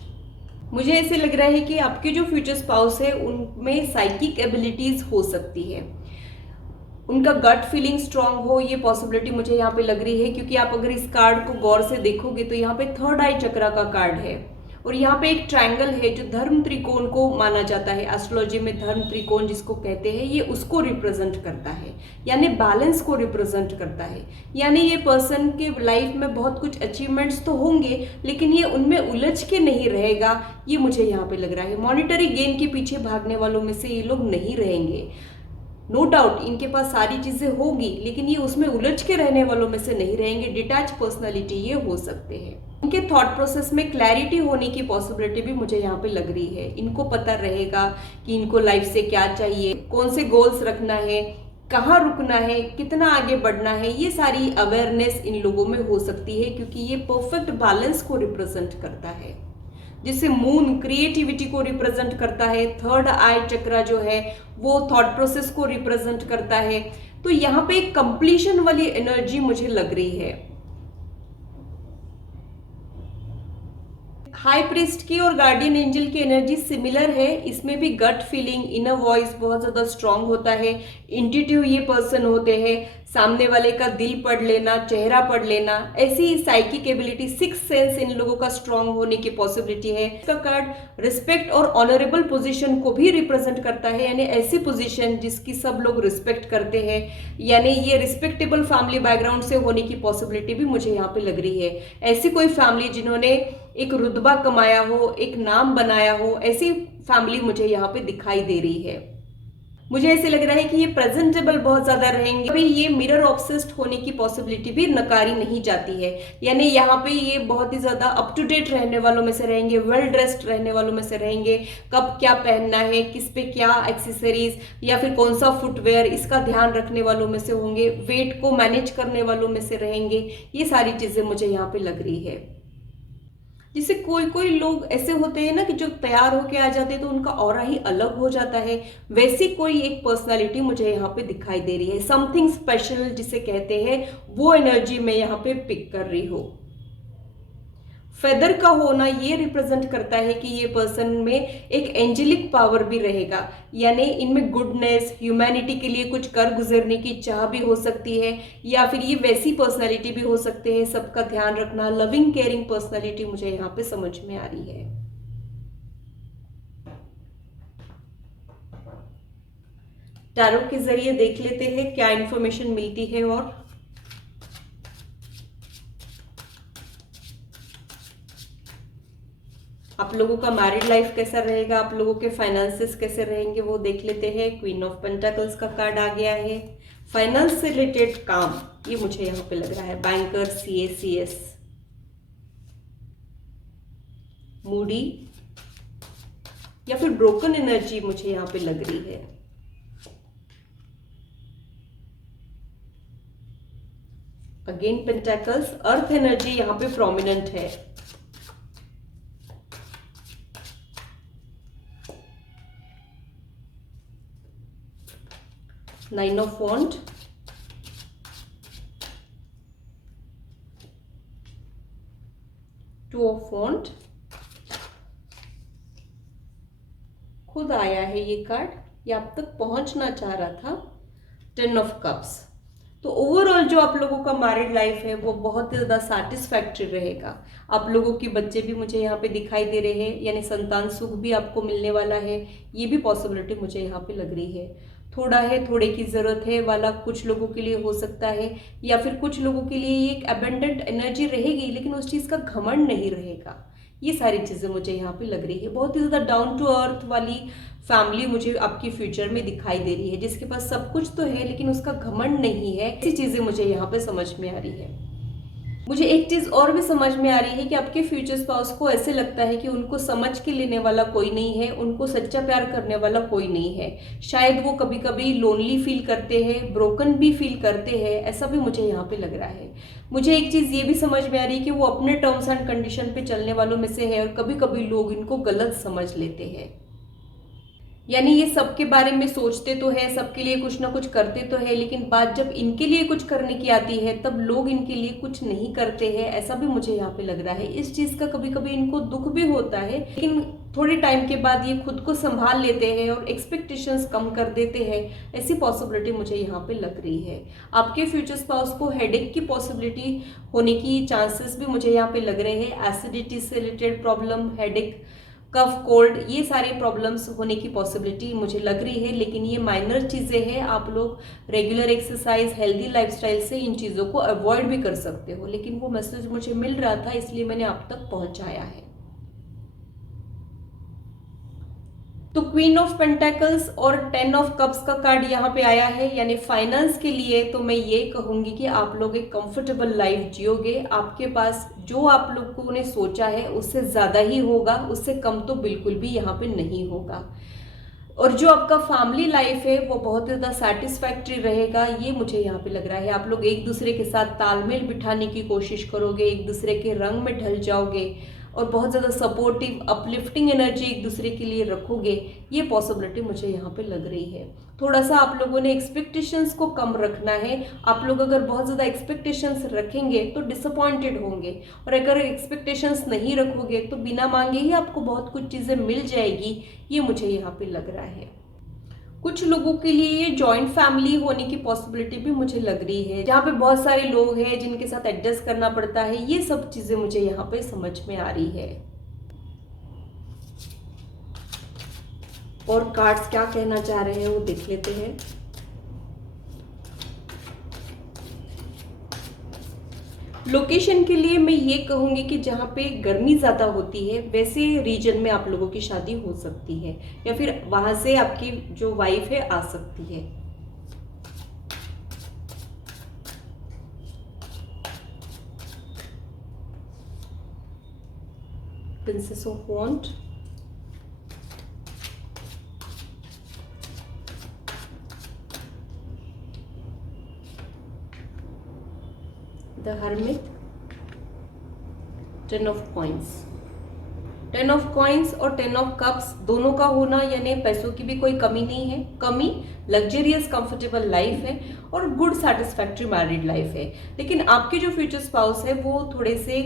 मुझे ऐसे लग रहा है कि आपके जो फ्यूचर स्पाउस है उनमें साइकिक एबिलिटीज हो सकती है, उनका गट फीलिंग स्ट्रांग हो, ये पॉसिबिलिटी मुझे यहाँ पे लग रही है। क्योंकि आप अगर इस कार्ड को गौर से देखोगे तो यहाँ पे थर्ड आई चक्रा का कार्ड है, और यहाँ पे एक ट्रायंगल है जो धर्म त्रिकोण को माना जाता है। एस्ट्रोलॉजी में धर्म त्रिकोण जिसको कहते हैं, ये उसको रिप्रेजेंट करता है, यानी बैलेंस को रिप्रेजेंट करता है। यानी ये पर्सन के लाइफ में बहुत कुछ अचीवमेंट्स तो होंगे, लेकिन ये उनमें उलझ के नहीं रहेगा, ये मुझे यहाँ पे लग रहा है। मॉनिटरी गेन के पीछे भागने वालों में से ये लोग नहीं रहेंगे। नो डाउट इनके पास सारी चीजें होगी, लेकिन ये उसमें उलझ के रहने वालों में से नहीं रहेंगे। डिटैच पर्सनालिटी ये हो सकते हैं। इनके थॉट प्रोसेस में क्लैरिटी होने की पॉसिबिलिटी भी मुझे यहाँ पे लग रही है। इनको पता रहेगा कि इनको लाइफ से क्या चाहिए, कौन से गोल्स रखना है, कहाँ रुकना है, कितना आगे बढ़ना है, ये सारी अवेयरनेस इन लोगों में हो सकती है। क्योंकि ये परफेक्ट बैलेंस को रिप्रेजेंट करता है, जिससे मून क्रिएटिविटी को रिप्रेजेंट करता है। थर्ड आई चक्रा जो है वो थॉट प्रोसेस को रिप्रेजेंट करता है। तो यहाँ पे एक कंप्लीशन वाली एनर्जी मुझे लग रही है। हाई प्रिस्ट की और गार्डियन एंजल की एनर्जी सिमिलर है। इसमें भी गट फीलिंग, इनर वॉइस बहुत ज्यादा स्ट्रांग होता है। इंट्यूटिव ये पर्सन होते हैं, सामने वाले का दिल पढ़ लेना, चेहरा पढ़ लेना, ऐसी psychic ability, six sense in लोगों का स्ट्रांग होने की पॉसिबिलिटी है। इसका कार्ड रिस्पेक्ट और ऑनरेबल पोजीशन को भी रिप्रेजेंट करता है, यानी ऐसी पोजीशन जिसकी सब लोग रिस्पेक्ट करते हैं, यानी ये रिस्पेक्टेबल फैमिली बैकग्राउंड से होने की पॉसिबिलिटी भी मुझे यहाँ पे लग रही है। ऐसी कोई फैमिली जिन्होंने एक रुतबा कमाया हो, एक नाम बनाया हो, ऐसी फैमिली मुझे यहाँ पे दिखाई दे रही है। मुझे ऐसे लग रहा है कि ये प्रेजेंटेबल बहुत ज्यादा रहेंगे। अभी ये मिरर ऑब्सेस्ड होने की पॉसिबिलिटी भी नकारी नहीं जाती है, यानी यहाँ पे ये बहुत ही ज्यादा अप टू डेट रहने वालों में से रहेंगे, वेल ड्रेस्ड रहने वालों में से रहेंगे। कब क्या पहनना है, किस पे क्या एक्सेसरीज या फिर कौन सा फुटवेयर, इसका ध्यान रखने वालों में से होंगे। वेट को मैनेज करने वालों में से रहेंगे। ये सारी चीजें मुझे यहाँ पे लग रही है। जिसे कोई कोई लोग ऐसे होते हैं ना कि जो तैयार होके आ जाते हैं तो उनका ऑरा ही अलग हो जाता है, वैसी कोई एक पर्सनालिटी मुझे यहाँ पे दिखाई दे रही है। समथिंग स्पेशल जिसे कहते हैं, वो एनर्जी मैं यहाँ पे पिक कर रही हूँ। फेदर का होना ये रिप्रेजेंट करता है कि ये पर्सन में एक एंजेलिक पावर भी रहेगा, यानी इनमें गुडनेस, ह्यूमैनिटी के लिए कुछ कर गुजरने की चाह भी हो सकती है, या फिर ये वैसी पर्सनालिटी भी हो सकते हैं, सबका ध्यान रखना, लविंग केयरिंग पर्सनालिटी मुझे यहाँ पे समझ में आ रही है। टैरो के जरिए देख लेते हैं क्या इंफॉर्मेशन मिलती है। और आप लोगों का मैरिड लाइफ कैसा रहेगा, आप लोगों के फाइनेंसेस कैसे रहेंगे, वो देख लेते हैं। क्वीन ऑफ पेंटाकल्स का कार्ड आ गया है। फाइनेंस से रिलेटेड काम, ये मुझे यहाँ पे लग रहा है। बैंकर, CACS, मूडी या फिर ब्रोकन एनर्जी मुझे यहाँ पे लग रही है। अगेन पेंटेकल्स, अर्थ एनर्जी यहाँ पे प्रोमिनेंट है। Nine of wand, two of wand, खुद आया है ये कार्ड, ये आप तक पहुंचना चाह रहा था। 10 ऑफ कप्स। तो ओवरऑल जो आप लोगों का मैरिड लाइफ है वो बहुत ही ज़्यादा सैटिस्फैक्टरी रहेगा। आप लोगों के बच्चे भी मुझे यहाँ पे दिखाई दे रहे हैं, यानी संतान सुख भी आपको मिलने वाला है, ये भी पॉसिबिलिटी मुझे यहाँ पे लग रही है। थोड़ा है, थोड़े की ज़रूरत है वाला कुछ लोगों के लिए हो सकता है, या फिर कुछ लोगों के लिए ये एक अबेंडेंट एनर्जी रहेगी लेकिन उस चीज़ का घमंड नहीं रहेगा। ये सारी चीज़ें मुझे यहाँ पे लग रही है। बहुत ही ज़्यादा डाउन टू अर्थ वाली फैमिली मुझे आपकी फ्यूचर में दिखाई दे रही है, जिसके पास सब कुछ तो है लेकिन उसका घमंड नहीं है। ऐसी चीज़ें मुझे यहाँ पे समझ में आ रही है। मुझे एक चीज़ और भी समझ में आ रही है कि आपके फ्यूचर स्पाउस को ऐसे लगता है कि उनको समझ के लेने वाला कोई नहीं है, उनको सच्चा प्यार करने वाला कोई नहीं है। शायद वो कभी कभी लोनली फील करते हैं, ब्रोकन भी फील करते हैं, ऐसा भी मुझे यहाँ पे लग रहा है। मुझे एक चीज़ ये भी समझ में आ रही है कि वो अपने टर्म्स एंड कंडीशन पे चलने वालों में से है और कभी कभी लोग इनको गलत समझ लेते हैं। यानी ये सबके बारे में सोचते तो है, सबके लिए कुछ ना कुछ करते तो है, लेकिन बात जब इनके लिए कुछ करने की आती है तब लोग इनके लिए कुछ नहीं करते हैं, ऐसा भी मुझे यहाँ पे लग रहा है। इस चीज़ का कभी कभी इनको दुख भी होता है, लेकिन थोड़े टाइम के बाद ये खुद को संभाल लेते हैं और एक्सपेक्टेशंस कम कर देते हैं। ऐसी पॉसिबिलिटी मुझे यहाँ पे लग रही है। आपके फ्यूचर स्पाउस को हेडेक की पॉसिबिलिटी होने की चांसेस भी मुझे यहाँ पे लग रहे हैं। एसिडिटी से रिलेटेड प्रॉब्लम, हेडेक, कफ, कोल्ड, ये सारे प्रॉब्लम्स होने की पॉसिबिलिटी मुझे लग रही है, लेकिन ये माइनर चीज़ें हैं। आप लोग रेगुलर एक्सरसाइज, हेल्दी लाइफस्टाइल से इन चीज़ों को अवॉइड भी कर सकते हो, लेकिन वो मैसेज मुझे मिल रहा था इसलिए मैंने आप तक पहुंचाया है। तो क्वीन ऑफ पेंटेकल्स और 10 ऑफ कप्स का कार्ड यहाँ पे आया है, यानी फाइनेंस के लिए तो मैं ये कहूँगी कि आप लोग एक कंफर्टेबल लाइफ जियोगे। आपके पास जो आप लोगों ने सोचा है उससे ज़्यादा ही होगा, उससे कम तो बिल्कुल भी यहाँ पे नहीं होगा। और जो आपका फैमिली लाइफ है वो बहुत ज़्यादा सेटिस्फैक्टरी रहेगा, ये मुझे यहाँ पे लग रहा है। आप लोग एक दूसरे के साथ तालमेल बिठाने की कोशिश करोगे, एक दूसरे के रंग में ढल जाओगे और बहुत ज़्यादा सपोर्टिव, अपलिफ्टिंग एनर्जी एक दूसरे के लिए रखोगे। ये पॉसिबिलिटी मुझे यहाँ पे लग रही है। थोड़ा सा आप लोगों ने एक्सपेक्टेशंस को कम रखना है। आप लोग अगर बहुत ज़्यादा एक्सपेक्टेशंस रखेंगे तो डिसअपॉइंटेड होंगे, और अगर एक्सपेक्टेशंस नहीं रखोगे तो बिना मांगे ही आपको बहुत कुछ चीज़ें मिल जाएगी, ये मुझे यहाँ पे लग रहा है। कुछ लोगों के लिए ये जॉइंट फैमिली होने की पॉसिबिलिटी भी मुझे लग रही है, जहाँ पे बहुत सारे लोग हैं जिनके साथ एडजस्ट करना पड़ता है। ये सब चीज़ें मुझे यहाँ पे समझ में आ रही है। और कार्ड्स क्या कहना चाह रहे हैं वो देख लेते हैं। लोकेशन के लिए मैं ये कहूँगी कि जहाँ पे गर्मी ज़्यादा होती है वैसे रीजन में आप लोगों की शादी हो सकती है, या फिर वहाँ से आपकी जो वाइफ है आ सकती है। Princess of wand, the hermit, 10 of coins. 10 of coins और 10 ऑफ कप्स दोनों का होना, यानी पैसों की भी कोई कमी नहीं है। कमी लग्जरियस कंफर्टेबल लाइफ है और गुड सेटिस्फैक्टरी मैरिड लाइफ है। लेकिन आपके जो फ्यूचर स्पाउस है वो थोड़े से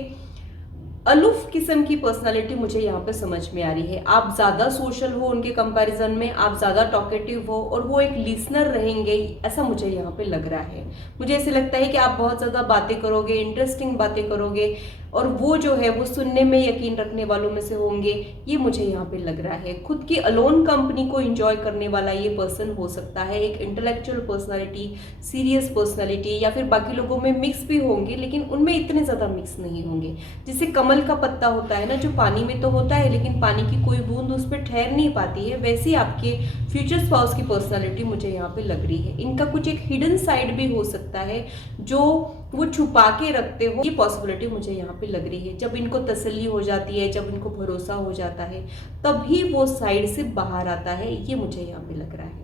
अलूफ किस्म की पर्सनालिटी मुझे यहाँ पे समझ में आ रही है। आप ज़्यादा सोशल हो उनके कंपैरिजन में, आप ज़्यादा टॉकेटिव हो और वो एक लिसनर रहेंगे, ऐसा मुझे यहाँ पे लग रहा है। मुझे ऐसे लगता है कि आप बहुत ज़्यादा बातें करोगे, इंटरेस्टिंग बातें करोगे, और वो जो है वो सुनने में यकीन रखने वालों में से होंगे, ये मुझे यहाँ पे लग रहा है। खुद की अलोन कंपनी को एंजॉय करने वाला ये पर्सन हो सकता है। एक इंटेलेक्चुअल पर्सनालिटी, सीरियस पर्सनालिटी, या फिर बाकी लोगों में मिक्स भी होंगे लेकिन उनमें इतने ज़्यादा मिक्स नहीं होंगे। जैसे कमल का पत्ता होता है ना, जो पानी में तो होता है लेकिन पानी की कोई बूंद उस पर ठहर नहीं पाती है, वैसे ही आपके फ्यूचर स्पाउस की पर्सनालिटी मुझे यहाँ पे लग रही है। इनका कुछ एक हिडन साइड भी हो सकता है जो वो छुपा के रखते हो, ये पॉसिबिलिटी मुझे यहाँ पे लग रही है। जब इनको तसल्ली हो जाती है, जब इनको भरोसा हो जाता है, तभी वो साइड से बाहर आता है, ये मुझे यहाँ पे लग रहा है।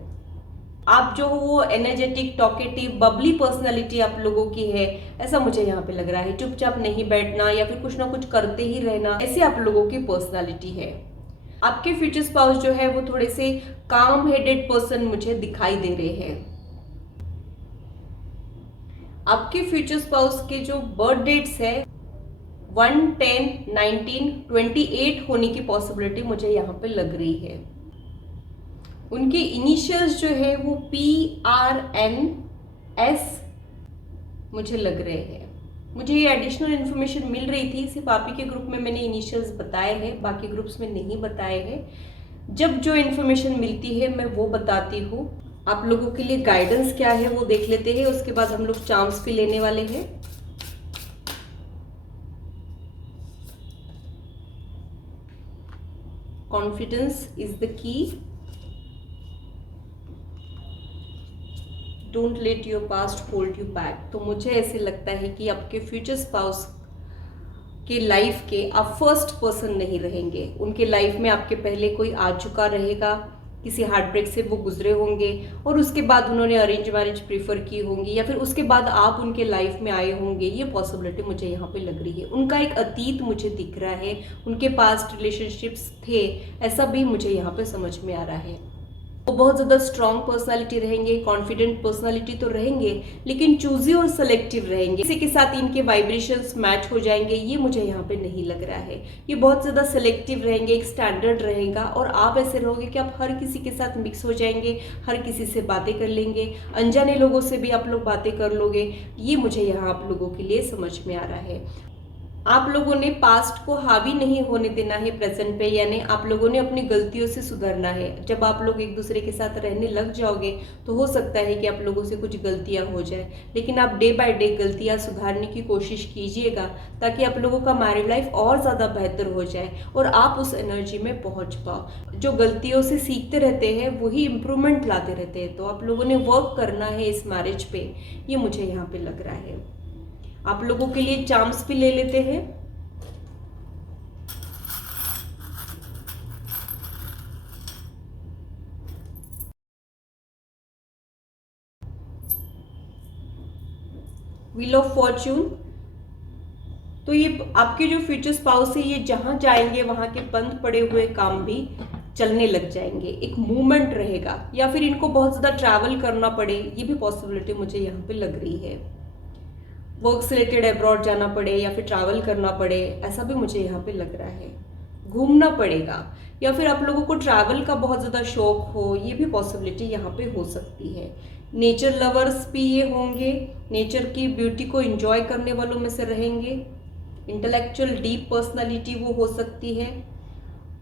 आप जो हो वो एनर्जेटिक, टॉकेटिव, बबली पर्सनालिटी आप लोगों की है, ऐसा मुझे यहाँ पे लग रहा है। चुपचाप नहीं बैठना या फिर कुछ ना कुछ करते ही रहना, ऐसे आप लोगों की पर्सनालिटी है। आपके फ्यूचर स्पाउस जो है वो थोड़े से काम हेडेड पर्सन मुझे दिखाई दे रहे हैं। आपके फ्यूचर स्पाउस के जो बर्थ डेट्स है 1, 10, 19, 28 होने की पॉसिबिलिटी मुझे यहाँ पे लग रही है। उनके इनिशियल्स जो है वो PRNS मुझे लग रहे हैं। मुझे ये एडिशनल इन्फॉर्मेशन मिल रही थी, सिर्फ आप ही के ग्रुप में मैंने इनिशियल्स बताए हैं, बाकी ग्रुप्स में नहीं बताए हैं। जब जो इन्फॉर्मेशन मिलती है मैं वो बताती हूँ। आप लोगों के लिए गाइडेंस क्या है वो देख लेते हैं, उसके बाद हम लोग चार्म्स भी लेने वाले हैं। Confidence is the key, don't let your past hold you back. तो मुझे ऐसे लगता है कि आपके फ्यूचर स्पाउस के लाइफ के आप फर्स्ट पर्सन नहीं रहेंगे। उनके लाइफ में आपके पहले कोई आ चुका रहेगा, किसी हार्ट ब्रेक से वो गुजरे होंगे और उसके बाद उन्होंने अरेंज मैरिज प्रीफर की होंगी, या फिर उसके बाद आप उनके लाइफ में आए होंगे। ये पॉसिबिलिटी मुझे यहाँ पे लग रही है। उनका एक अतीत मुझे दिख रहा है, उनके पास्ट रिलेशनशिप्स थे, ऐसा भी मुझे यहाँ पे समझ में आ रहा है। वो बहुत ज़्यादा स्ट्रॉन्ग पर्सनालिटी रहेंगे, कॉन्फिडेंट पर्सनालिटी तो रहेंगे, लेकिन चूजी और सेलेक्टिव रहेंगे। किसी के साथ इनके वाइब्रेशंस मैच हो जाएंगे, ये मुझे यहाँ पे नहीं लग रहा है। ये बहुत ज़्यादा सेलेक्टिव रहेंगे, एक स्टैंडर्ड रहेगा, और आप ऐसे रहोगे कि आप हर किसी के साथ मिक्स हो जाएंगे, हर किसी से बातें कर लेंगे, अनजाने लोगों से भी आप लोग बातें कर लोगे। ये मुझे यहाँ आप लोगों के लिए समझ में आ रहा है। आप लोगों ने पास्ट को हावी नहीं होने देना है प्रेजेंट पे, यानी आप लोगों ने अपनी गलतियों से सुधरना है। जब आप लोग एक दूसरे के साथ रहने लग जाओगे तो हो सकता है कि आप लोगों से कुछ गलतियां हो जाए, लेकिन आप डे बाय डे गलतियां सुधारने की कोशिश कीजिएगा, ताकि आप लोगों का मैरिड लाइफ और ज़्यादा बेहतर हो जाए और आप उस एनर्जी में पहुंच पाओ। जो गलतियों से सीखते रहते हैं वही इम्प्रूवमेंट लाते रहते हैं। तो आप लोगों ने वर्क करना है इस मैरिज पे, ये मुझे यहाँ पे लग रहा है। आप लोगों के लिए चार्म्स भी ले लेते हैं। Wheel of Fortune. तो ये आपके जो फ्यूचर स्पाउस है, ये जहां जाएंगे वहां के बंद पड़े हुए काम भी चलने लग जाएंगे, एक मूवमेंट रहेगा, या फिर इनको बहुत ज्यादा ट्रैवल करना पड़े, ये भी पॉसिबिलिटी मुझे यहाँ पे लग रही है। वर्क से रिलेटेड अब्रॉड जाना पड़े या फिर ट्रैवल करना पड़े, ऐसा भी मुझे यहाँ पे लग रहा है। घूमना पड़ेगा, या फिर आप लोगों को ट्रैवल का बहुत ज़्यादा शौक हो, ये भी पॉसिबिलिटी यहाँ पे हो सकती है। नेचर लवर्स भी ये होंगे, नेचर की ब्यूटी को एंजॉय करने वालों में से रहेंगे। इंटेलेक्चुअल डीप पर्सनालिटी वो हो सकती है।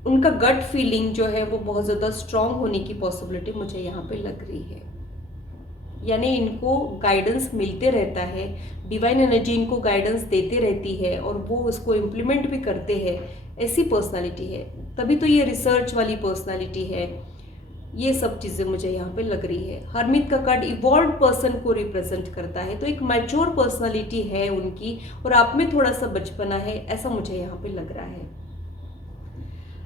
उनका गट फीलिंग जो है वो बहुत ज़्यादा स्ट्रांग होने की पॉसिबिलिटी मुझे यहाँ पे लग रही है, यानी इनको गाइडेंस मिलते रहता है, डिवाइन एनर्जी इनको गाइडेंस देते रहती है और वो उसको इम्प्लीमेंट भी करते हैं। ऐसी पर्सनालिटी है, तभी तो ये रिसर्च वाली पर्सनालिटी है। ये सब चीज़ें मुझे यहाँ पे लग रही है। हरमित का कार्ड इवॉल्व पर्सन को रिप्रेजेंट करता है, तो एक मैच्योर पर्सनालिटी है उनकी, और आप में थोड़ा सा बचपना है, ऐसा मुझे यहाँ पे लग रहा है।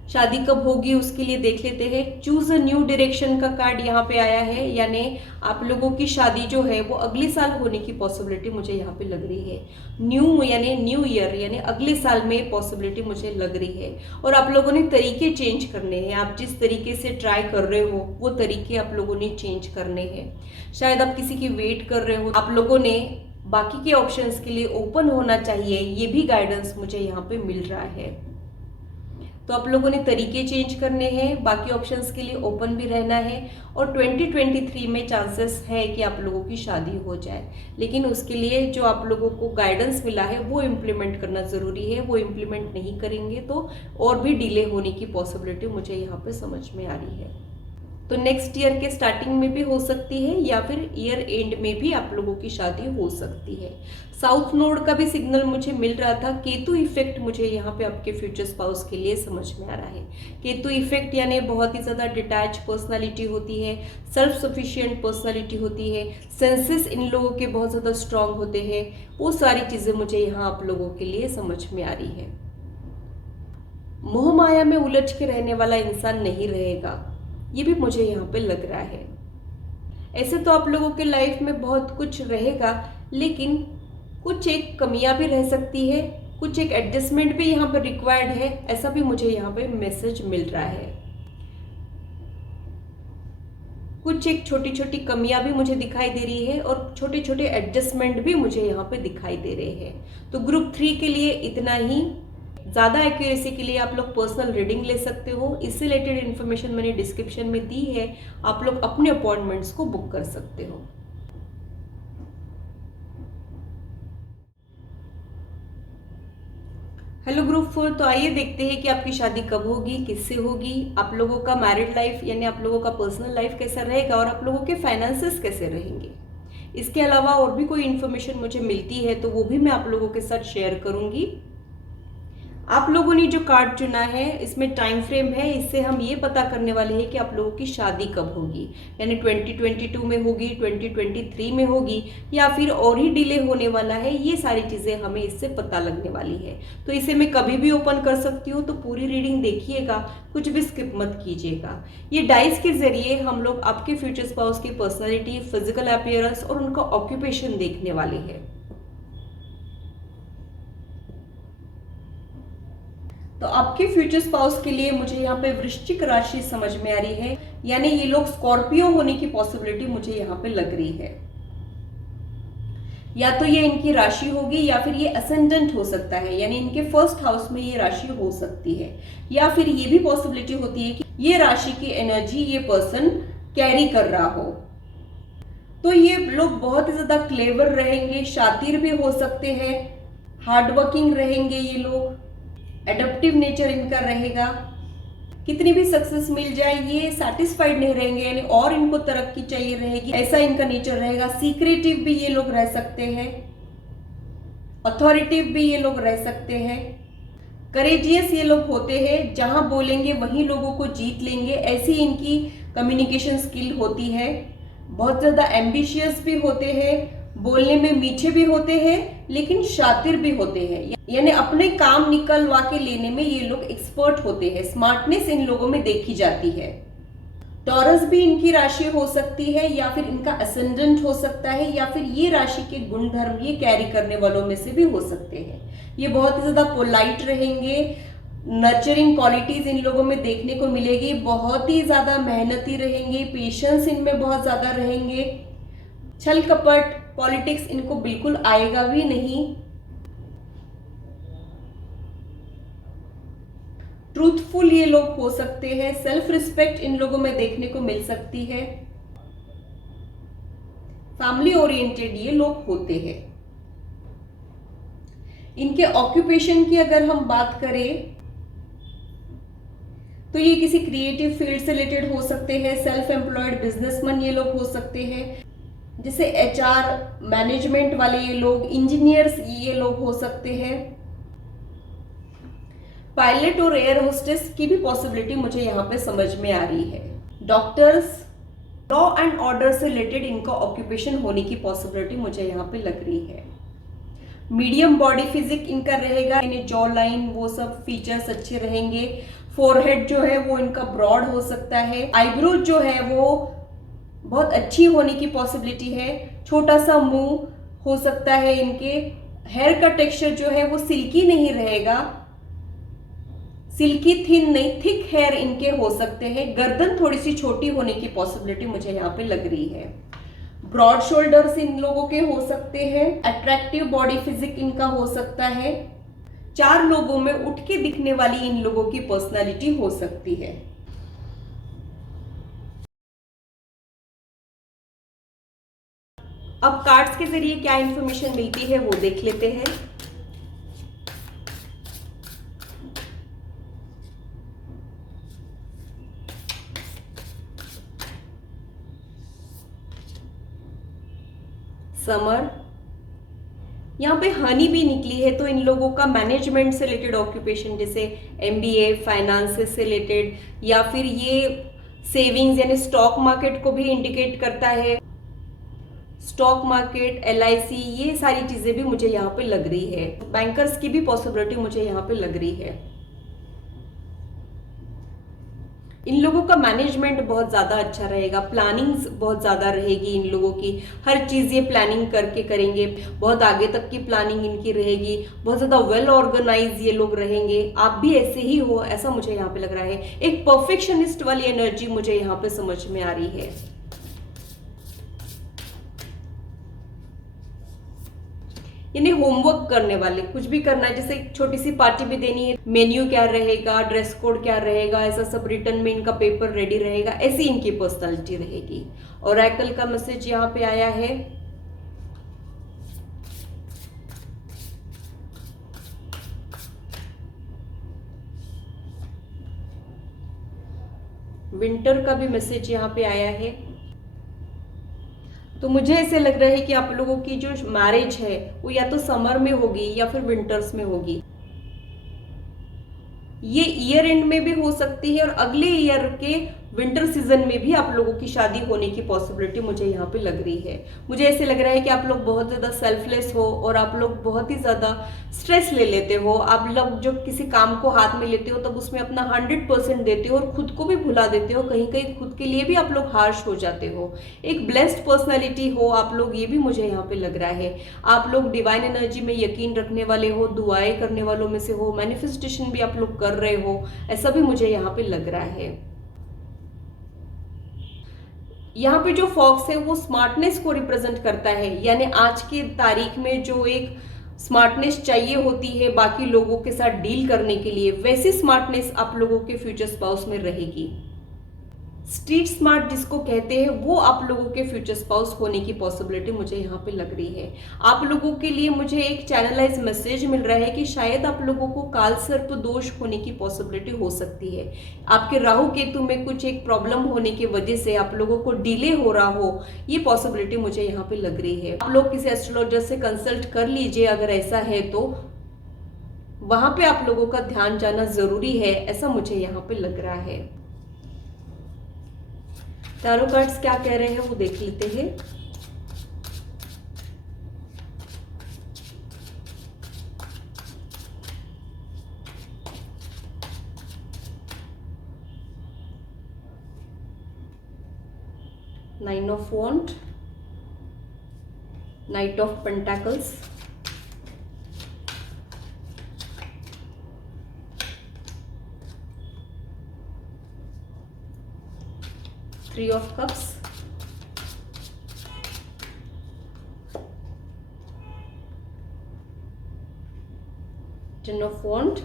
शादी कब होगी उसके लिए देख लेते हैं। चूज अ न्यू डायरेक्शन का कार्ड यहाँ पे आया है, यानी आप लोगों की शादी जो है वो अगले साल होने की पॉसिबिलिटी मुझे यहाँ पे लग रही है। न्यू यानी न्यू ईयर, यानी अगले साल में पॉसिबिलिटी मुझे लग रही है। और आप लोगों ने तरीके चेंज करने हैं, आप जिस तरीके से ट्राई कर रहे हो वो तरीके आप लोगों ने चेंज करने हैं। शायद आप किसी की वेट कर रहे हो, आप लोगों ने बाकी के ऑप्शंस के लिए ओपन होना चाहिए, ये भी गाइडेंस मुझे यहाँ पे मिल रहा है। तो आप लोगों ने तरीके चेंज करने हैं, बाकी ऑप्शंस के लिए ओपन भी रहना है, और 2023 में चांसेस है कि आप लोगों की शादी हो जाए, लेकिन उसके लिए जो आप लोगों को गाइडेंस मिला है वो इम्प्लीमेंट करना ज़रूरी है। वो इम्प्लीमेंट नहीं करेंगे तो और भी डिले होने की पॉसिबिलिटी मुझे यहाँ पे समझ में आ रही है। तो नेक्स्ट ईयर के स्टार्टिंग में भी हो सकती है या फिर ईयर एंड में भी आप लोगों की शादी हो सकती है। साउथ नोड का भी सिग्नल मुझे मिल रहा था। केतु इफेक्ट मुझे यहाँ पे आपके फ्यूचर स्पाउस के लिए समझ में आ रहा है। केतु इफेक्ट यानी बहुत ही ज़्यादा डिटैच पर्सनालिटी होती है, सेल्फ सफिशिएंट पर्सनालिटी होती है, सेंसेस इन लोगों के बहुत ज़्यादा स्ट्रांग होते हैं। वो सारी चीज़ें मुझे यहाँ आप लोगों के लिए समझ में आ रही है। मोह माया में उलझ के रहने वाला इंसान नहीं रहेगा, ये भी मुझे यहाँ पे लग रहा है। ऐसे तो आप लोगों के लाइफ में बहुत कुछ रहेगा, लेकिन कुछ एक कमियां भी रह सकती है, कुछ एक एडजस्टमेंट भी यहाँ पर रिक्वायर्ड है, ऐसा भी मुझे यहाँ पे मैसेज मिल रहा है। कुछ एक छोटी छोटी कमियां भी मुझे दिखाई दे रही है और छोटे छोटे एडजस्टमेंट भी मुझे यहाँ पे दिखाई दे रहे हैं। तो ग्रुप 3 के लिए इतना ही। ज़्यादा एक्यूरेसी के लिए आप लोग पर्सनल रीडिंग ले सकते हो। इससे रिलेटेड इन्फॉर्मेशन मैंने डिस्क्रिप्शन में दी है, आप लोग अपने अपॉइंटमेंट्स को बुक कर सकते हो। हेलो ग्रुप 4, तो आइए देखते हैं कि आपकी शादी कब होगी, किससे होगी, आप लोगों का मैरिड लाइफ यानी आप लोगों का पर्सनल लाइफ कैसा रहेगा और आप लोगों के फाइनेंसेस कैसे रहेंगे। इसके अलावा और भी कोई इन्फॉर्मेशन मुझे मिलती है तो वो भी मैं आप लोगों के साथ शेयर करूंगी। आप लोगों ने जो कार्ड चुना है इसमें टाइम फ्रेम है, इससे हम ये पता करने वाले हैं कि आप लोगों की शादी कब होगी, यानी 2022 में होगी, 2023 में होगी या फिर और ही डिले होने वाला है। ये सारी चीज़ें हमें इससे पता लगने वाली है। तो इसे मैं कभी भी ओपन कर सकती हूँ, तो पूरी रीडिंग देखिएगा, कुछ भी स्किप मत कीजिएगा। ये डाइस के जरिए हम लोग आपके फ्यूचर स्पाउस की पर्सनैलिटी, फिजिकल अपीयरेंस और उनका ऑक्यूपेशन देखने वाले हैं। तो आपके फ्यूचर स्पाउस के लिए मुझे यहाँ पे वृश्चिक राशि समझ में आ रही है, यानी ये लोग स्कॉर्पियो होने की पॉसिबिलिटी मुझे यहाँ पे लग रही है। या तो ये इनकी राशि होगी या फिर ये असेंडेंट हो सकता है, यानी इनके फर्स्ट हाउस में ये राशि हो सकती है। या फिर ये भी पॉसिबिलिटी होती है कि ये राशि की एनर्जी ये पर्सन कैरी कर रहा हो। तो ये लोग बहुत ही ज्यादा क्लेवर रहेंगे, शातिर भी हो सकते हैं, हार्डवर्किंग रहेंगे ये लोग, एडप्टिव नेचर इनका रहेगा। कितनी भी सक्सेस मिल जाए ये सेटिस्फाइड नहीं रहेंगे, यानी और इनको तरक्की चाहिए रहेगी, ऐसा इनका नेचर रहेगा। सीक्रेटिव भी ये लोग रह सकते हैं, अथॉरिटिव भी ये लोग रह सकते हैं, करेजियस ये लोग होते हैं, जहां बोलेंगे वहीं लोगों को जीत लेंगे, ऐसी इनकी कम्युनिकेशन स्किल होती है। बहुत ज्यादा एम्बिशियस भी होते हैं, बोलने में मीठे भी होते हैं, लेकिन शातिर भी होते हैं, यानी अपने काम निकलवा के लेने में ये लोग एक्सपर्ट होते हैं। स्मार्टनेस इन लोगों में देखी जाती है। टॉरस भी इनकी राशि हो सकती है या फिर इनका असेंडेंट हो सकता है, या फिर ये राशि के गुण धर्म ये कैरी करने वालों में से भी हो सकते हैं। ये बहुत ही ज्यादा पोलाइट रहेंगे, नर्चरिंग क्वालिटीज इन लोगों में देखने को मिलेगी, बहुत ही ज्यादा मेहनती रहेंगे, पेशेंस इनमें बहुत ज्यादा रहेंगे, छल कपट पॉलिटिक्स इनको बिल्कुल आएगा भी नहीं। ट्रूथफुल ये लोग हो सकते हैं, सेल्फ रिस्पेक्ट इन लोगों में देखने को मिल सकती है, फैमिली ओरिएंटेड ये लोग होते हैं। इनके ऑक्यूपेशन की अगर हम बात करें तो ये किसी क्रिएटिव फील्ड से रिलेटेड हो सकते हैं, सेल्फ एम्प्लॉयड बिजनेसमैन ये लोग हो सकते हैं, जैसे एचआर मैनेजमेंट वाले ये लोग, इंजीनियर्स ये लोग हो सकते हैं, पायलट और एयर होस्टेस की भी पॉसिबिलिटी मुझे यहाँ पे समझ में आ रही है। डॉक्टर्स, लॉ एंड ऑर्डर से रिलेटेड इनका ऑक्यूपेशन होने की पॉसिबिलिटी मुझे यहाँ पे लग रही है। मीडियम बॉडी फिजिक इनका रहेगा, इन्हें जॉ लाइन वो सब फीचर्स अच्छे रहेंगे। फोरहेड जो है वो इनका ब्रॉड हो सकता है, आईब्रो जो है वो बहुत अच्छी होने की पॉसिबिलिटी है, छोटा सा मुंह हो सकता है इनके। हेयर का टेक्सचर जो है वो सिल्की नहीं रहेगा, सिल्की थिन नहीं, थिक हेयर इनके हो सकते हैं। गर्दन थोड़ी सी छोटी होने की पॉसिबिलिटी मुझे यहाँ पे लग रही है। ब्रॉड शोल्डर्स इन लोगों के हो सकते हैं, अट्रैक्टिव बॉडी फिजिक इनका हो सकता है, 4 लोगों में उठ के दिखने वाली इन लोगों की पर्सनालिटी हो सकती है। अब कार्ड्स के जरिए क्या इंफॉर्मेशन मिलती है वो देख लेते हैं। समर। यहाँ पे हनी भी निकली है, तो इन लोगों का मैनेजमेंट से रिलेटेड ऑक्यूपेशन, जैसे एमबीए, फाइनेंस से रिलेटेड, या फिर ये सेविंग्स यानी स्टॉक मार्केट को भी इंडिकेट करता है। स्टॉक मार्केट, एलआईसी, ये सारी चीजें भी मुझे यहाँ पे लग रही है। बैंकर्स की भी पॉसिबिलिटी मुझे यहाँ पे लग रही है। इन लोगों का मैनेजमेंट बहुत ज़्यादा अच्छा रहेगा, प्लानिंग्स बहुत ज़्यादा रहेगी इन लोगों की, हर चीज़ ये प्लानिंग करके करेंगे, बहुत आगे तक की प्लानिंग इनकी रहेगी, बहुत ज़्यादा वेल ऑर्गेनाइज ये लोग रहेंगे। आप भी ऐसे ही हो, ऐसा मुझे यहाँ पे लग रहा है। एक परफेक्शनिस्ट वाली एनर्जी मुझे यहाँ पे समझ में आ रही है। यानी होमवर्क करने वाले, कुछ भी करना है, जैसे एक छोटी सी पार्टी भी देनी है, मेन्यू क्या रहेगा, ड्रेस कोड क्या रहेगा, ऐसा सब रिटर्न में इनका पेपर रेडी रहेगा, ऐसी इनकी पर्सनालिटी रहेगी। ओरेकल का मैसेज यहाँ पे आया है, विंटर का भी मैसेज यहाँ पे आया है। तो मुझे ऐसे लग रहा है कि आप लोगों की जो मैरिज है वो या तो समर में होगी या फिर विंटर्स में होगी। ये ईयर एंड में भी हो सकती है और अगले ईयर के विंटर सीजन में भी आप लोगों की शादी होने की पॉसिबिलिटी मुझे यहाँ पे लग रही है। मुझे ऐसे लग रहा है कि आप लोग बहुत ज़्यादा सेल्फलेस हो और आप लोग बहुत ही ज़्यादा स्ट्रेस ले लेते हो। आप लोग जब किसी काम को हाथ में लेते हो तब उसमें अपना 100% देते हो और खुद को भी भुला देते हो, कहीं कहीं खुद के लिए भी आप लोग हार्श हो जाते हो। एक ब्लेस्ड पर्सनैलिटी हो आप लोग, ये भी मुझे यहाँ पे लग रहा है। आप लोग डिवाइन एनर्जी में यकीन रखने वाले हो, दुआएं करने वालों में से हो, मैनिफेस्टेशन भी आप लोग कर रहे हो, ऐसा भी मुझे यहाँ पे लग रहा है। यहाँ पे जो फॉक्स है वो स्मार्टनेस को रिप्रेजेंट करता है, यानी आज की तारीख में जो एक स्मार्टनेस चाहिए होती है बाकी लोगों के साथ डील करने के लिए, वैसी स्मार्टनेस आप लोगों के फ्यूचर स्पाउस में रहेगी। स्ट्रीट स्मार्ट जिसको कहते हैं वो आप लोगों के फ्यूचर स्पाउस होने की पॉसिबिलिटी मुझे यहाँ पे लग रही है। आप लोगों के लिए मुझे एक चैनलाइज मैसेज मिल रहा है कि शायद आप लोगों को काल सर्प दोष होने की पॉसिबिलिटी हो सकती है। आपके राहु केतु में कुछ एक प्रॉब्लम होने की वजह से आप लोगों को डिले हो रहा हो, ये पॉसिबिलिटी मुझे यहाँ पे लग रही है। आप लोग किसी एस्ट्रोलॉजर से कंसल्ट कर लीजिए अगर ऐसा है तो, वहां पे आप लोगों का ध्यान जाना जरूरी है, ऐसा मुझे यहाँ पे लग रहा है। टैरो कार्ड्स क्या कह रहे हैं वो देख लेते हैं। Nine of wand, knight of pentacles, three of cups, ten of wand,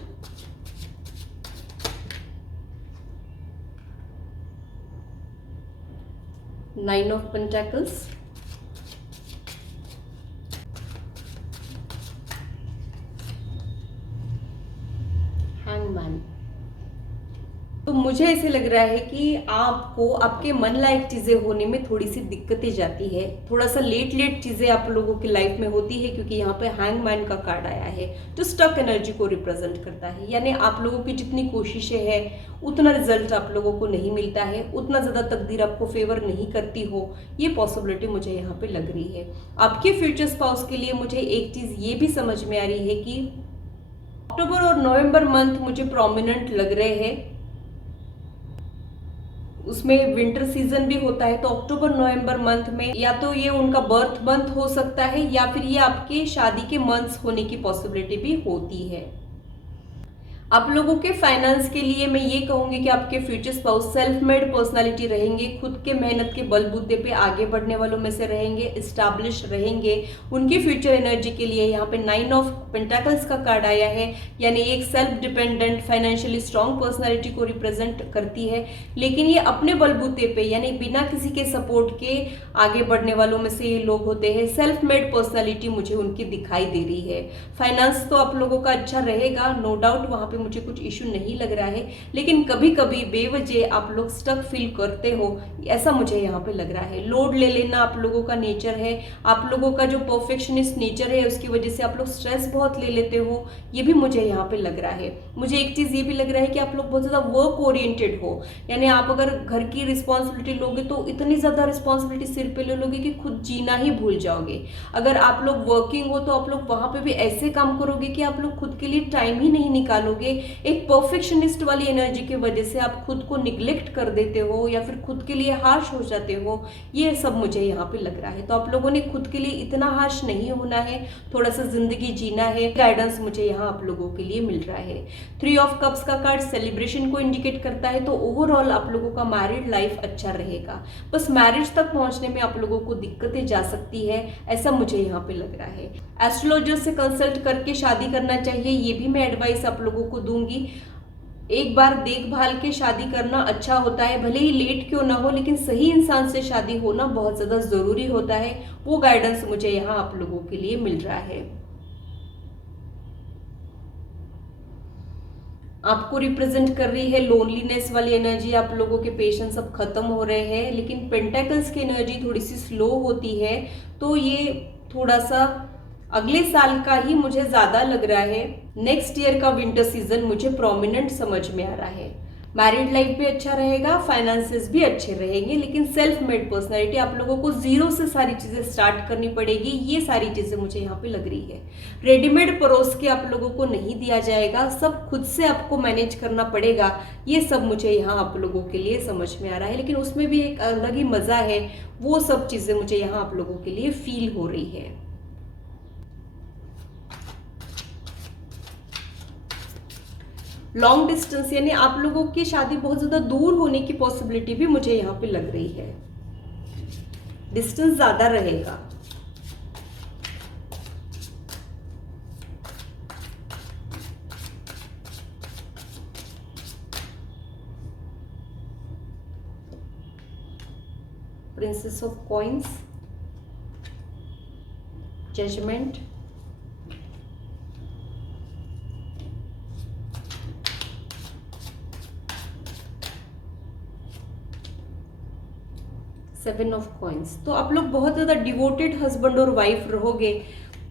nine of pentacles, hangman. तो मुझे ऐसे लग रहा है कि आपको आपके मन लायक चीजें होने में थोड़ी सी दिक्कतें जाती है, थोड़ा सा लेट चीजें आप लोगों की लाइफ में होती है, क्योंकि यहाँ पे हैंगमैन का कार्ड आया है जो स्टक एनर्जी को रिप्रेजेंट करता है। यानी आप लोगों की जितनी कोशिशें हैं उतना रिजल्ट आप लोगों को नहीं मिलता है, उतना ज्यादा तकदीर आपको फेवर नहीं करती हो, ये पॉसिबिलिटी मुझे यहाँ पे लग रही है। आपके फ्यूचर स्पाउस के लिए मुझे एक चीज ये भी समझ में आ रही है कि अक्टूबर और नवंबर मंथ मुझे प्रोमिनेंट लग रहे हैं, उसमें विंटर सीजन भी होता है। तो अक्टूबर नवंबर मंथ में या तो ये उनका बर्थ मंथ हो सकता है या फिर ये आपके शादी के मंथ्स होने की पॉसिबिलिटी भी होती है। आप लोगों के फाइनेंस के लिए मैं ये कहूंगी कि आपके future spouse self made personality रहेंगे, खुद के मेहनत के बलबूते पे आगे बढ़ने वालों में से रहेंगे, एस्टैब्लिश रहेंगे। उनकी फ्यूचर एनर्जी के लिए यहाँ पे नाइन ऑफ पेंटाकल्स का कार्ड आया है, यानी एक self dependent financially strong personality को रिप्रेजेंट करती है, लेकिन ये अपने बलबूते पे यानी बिना किसी के सपोर्ट के आगे बढ़ने वालों में से ये लोग होते हैं। सेल्फ मेड पर्सनालिटी मुझे उनकी दिखाई दे रही है। फाइनेंस तो आप लोगों का अच्छा रहेगा, नो डाउट, वहां पे मुझे कुछ इशू नहीं लग रहा है, लेकिन कभी कभी बेवजह आप लोग स्टक फील करते हो, ऐसा मुझे यहाँ पे लग रहा है। लोड ले लेना आप लोगों का नेचर है, आप लोगों का जो परफेक्शनिस्ट नेचर है उसकी वजह से आप लोग स्ट्रेस बहुत ले लेते हो, ये भी मुझे यहाँ पे लग रहा है। मुझे एक चीज ये भी लग रहा है कि आप लोग बहुत ज्यादा वर्क ओरिएंटेड हो, यानी आप अगर घर की रिस्पॉन्सिबिलिटी लोगे तो इतनी ज्यादा रिस्पॉन्सिबिलिटी सिर पे ले लोगे कि खुद जीना ही भूल जाओगे। अगर आप लोग वर्किंग हो तो आप लोग वहां पे भी ऐसे काम करोगे कि आप लोग खुद के लिए टाइम ही नहीं निकालोगे। एक परफेक्शनिस्ट वाली एनर्जी की वजह से आप खुद को निग्लेक्ट कर देते हो या फिर खुद के लिए हार्श हो जाते हो, ये सब मुझे यहाँ पे लग रहा है। तो आप लोगों ने खुद के लिए इतना हार्श नहीं होना है, थोड़ा सा जिंदगी जीना है। गाइडेंस मुझे यहाँ आप लोगों के लिए मिल रहा है। 3 ऑफ कप्स का कार्ड सेलिब्रेशन को इंडिकेट करता है, तो ओवरऑल आप लोगों का मैरिड लाइफ अच्छा रहेगा। बस मैरिज तक पहुंचने में आप लोगों को दिक्कतें जा सकती है, ऐसा मुझे यहाँ पे लग रहा है। एस्ट्रोलॉजर से कंसल्ट करके शादी करना चाहिए, ये भी मैं एडवाइस आप लोगों को दूंगी। एक बार देखभाल के शादी करना अच्छा होता है, भले ही लेट क्यों ना हो, लेकिन सही इंसान से शादी होना बहुत ज्यादा जरूरी होता है। वो गाइडेंस मुझे यहाँ आप लोगों के लिए मिल रहा है। आपको रिप्रेजेंट कर रही है लोनलीनेस वाली एनर्जी, आप लोगों के पेशेंस अब खत्म हो रहे हैं, लेकिन पेंटाकल्स की एनर्जी थोड़ी सी स्लो होती है, तो ये थोड़ा सा अगले साल का ही मुझे ज्यादा लग रहा है। नेक्स्ट ईयर का विंटर सीजन मुझे प्रोमिनेंट समझ में आ रहा है। मैरिड लाइफ भी अच्छा रहेगा, फाइनेंसेस भी अच्छे रहेंगे, लेकिन सेल्फ मेड पर्सनैलिटी आप लोगों को जीरो से सारी चीजें स्टार्ट करनी पड़ेगी, ये सारी चीजें मुझे यहाँ पे लग रही है। रेडीमेड परोस के आप लोगों को नहीं दिया जाएगा, सब खुद से आपको मैनेज करना पड़ेगा, ये सब मुझे यहाँ आप लोगों के लिए समझ में आ रहा है। लेकिन उसमें भी एक अलग ही मजा है, वो सब चीजें मुझे यहाँ आप लोगों के लिए फील हो रही है। लॉन्ग डिस्टेंस यानी आप लोगों की शादी बहुत ज्यादा दूर होने की पॉसिबिलिटी भी मुझे यहां पे लग रही है, डिस्टेंस ज्यादा रहेगा। Princess of coins, judgement, seven of coins. तो आप लोग बहुत ज्यादा डिवोटेड हस्बैंड और वाइफ रहोगे,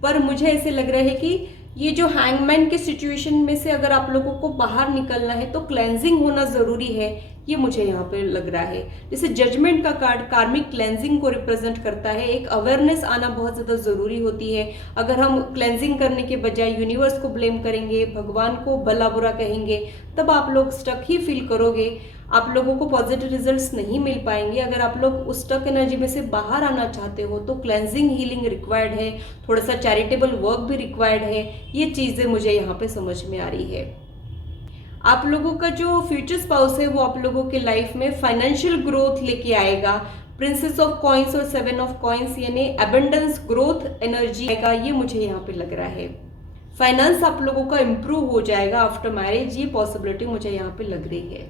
पर मुझे ऐसे लग रहा है कि ये जो हैंगमैन के सिचुएशन में से अगर आप लोगों को बाहर निकलना है तो क्लेंजिंग होना जरूरी है, ये मुझे यहाँ पे लग रहा है। जैसे जजमेंट का कार्ड कार्मिक क्लेंजिंग को रिप्रेजेंट करता है, एक अवेयरनेस आना बहुत ज्यादा जरूरी होती है। अगर हम क्लेंजिंग करने के बजाय यूनिवर्स को ब्लेम करेंगे, भगवान को भला बुरा कहेंगे, तब आप लोग स्टक ही फील करोगे, आप लोगों को पॉजिटिव रिजल्ट्स नहीं मिल पाएंगे। अगर आप लोग उस स्टक एनर्जी में से बाहर आना चाहते हो तो क्लेंजिंग हीलिंग रिक्वायर्ड है, थोड़ा सा चैरिटेबल वर्क भी रिक्वायर्ड है, ये चीजें मुझे यहाँ पे समझ में आ रही है। आप लोगों का जो फ्यूचर स्पाउस है वो आप लोगों के लाइफ में फाइनेंशियल ग्रोथ लेके आएगा। प्रिंसेस ऑफ कॉइंस और सेवन ऑफ कॉइंस यानी एबंडेंस ग्रोथ एनर्जी आएगा, ये मुझे यहाँ पे लग रहा है। फाइनेंस आप लोगों का इंप्रूव हो जाएगा आफ्टर मैरिज, ये पॉसिबिलिटी मुझे यहाँ पे लग रही है।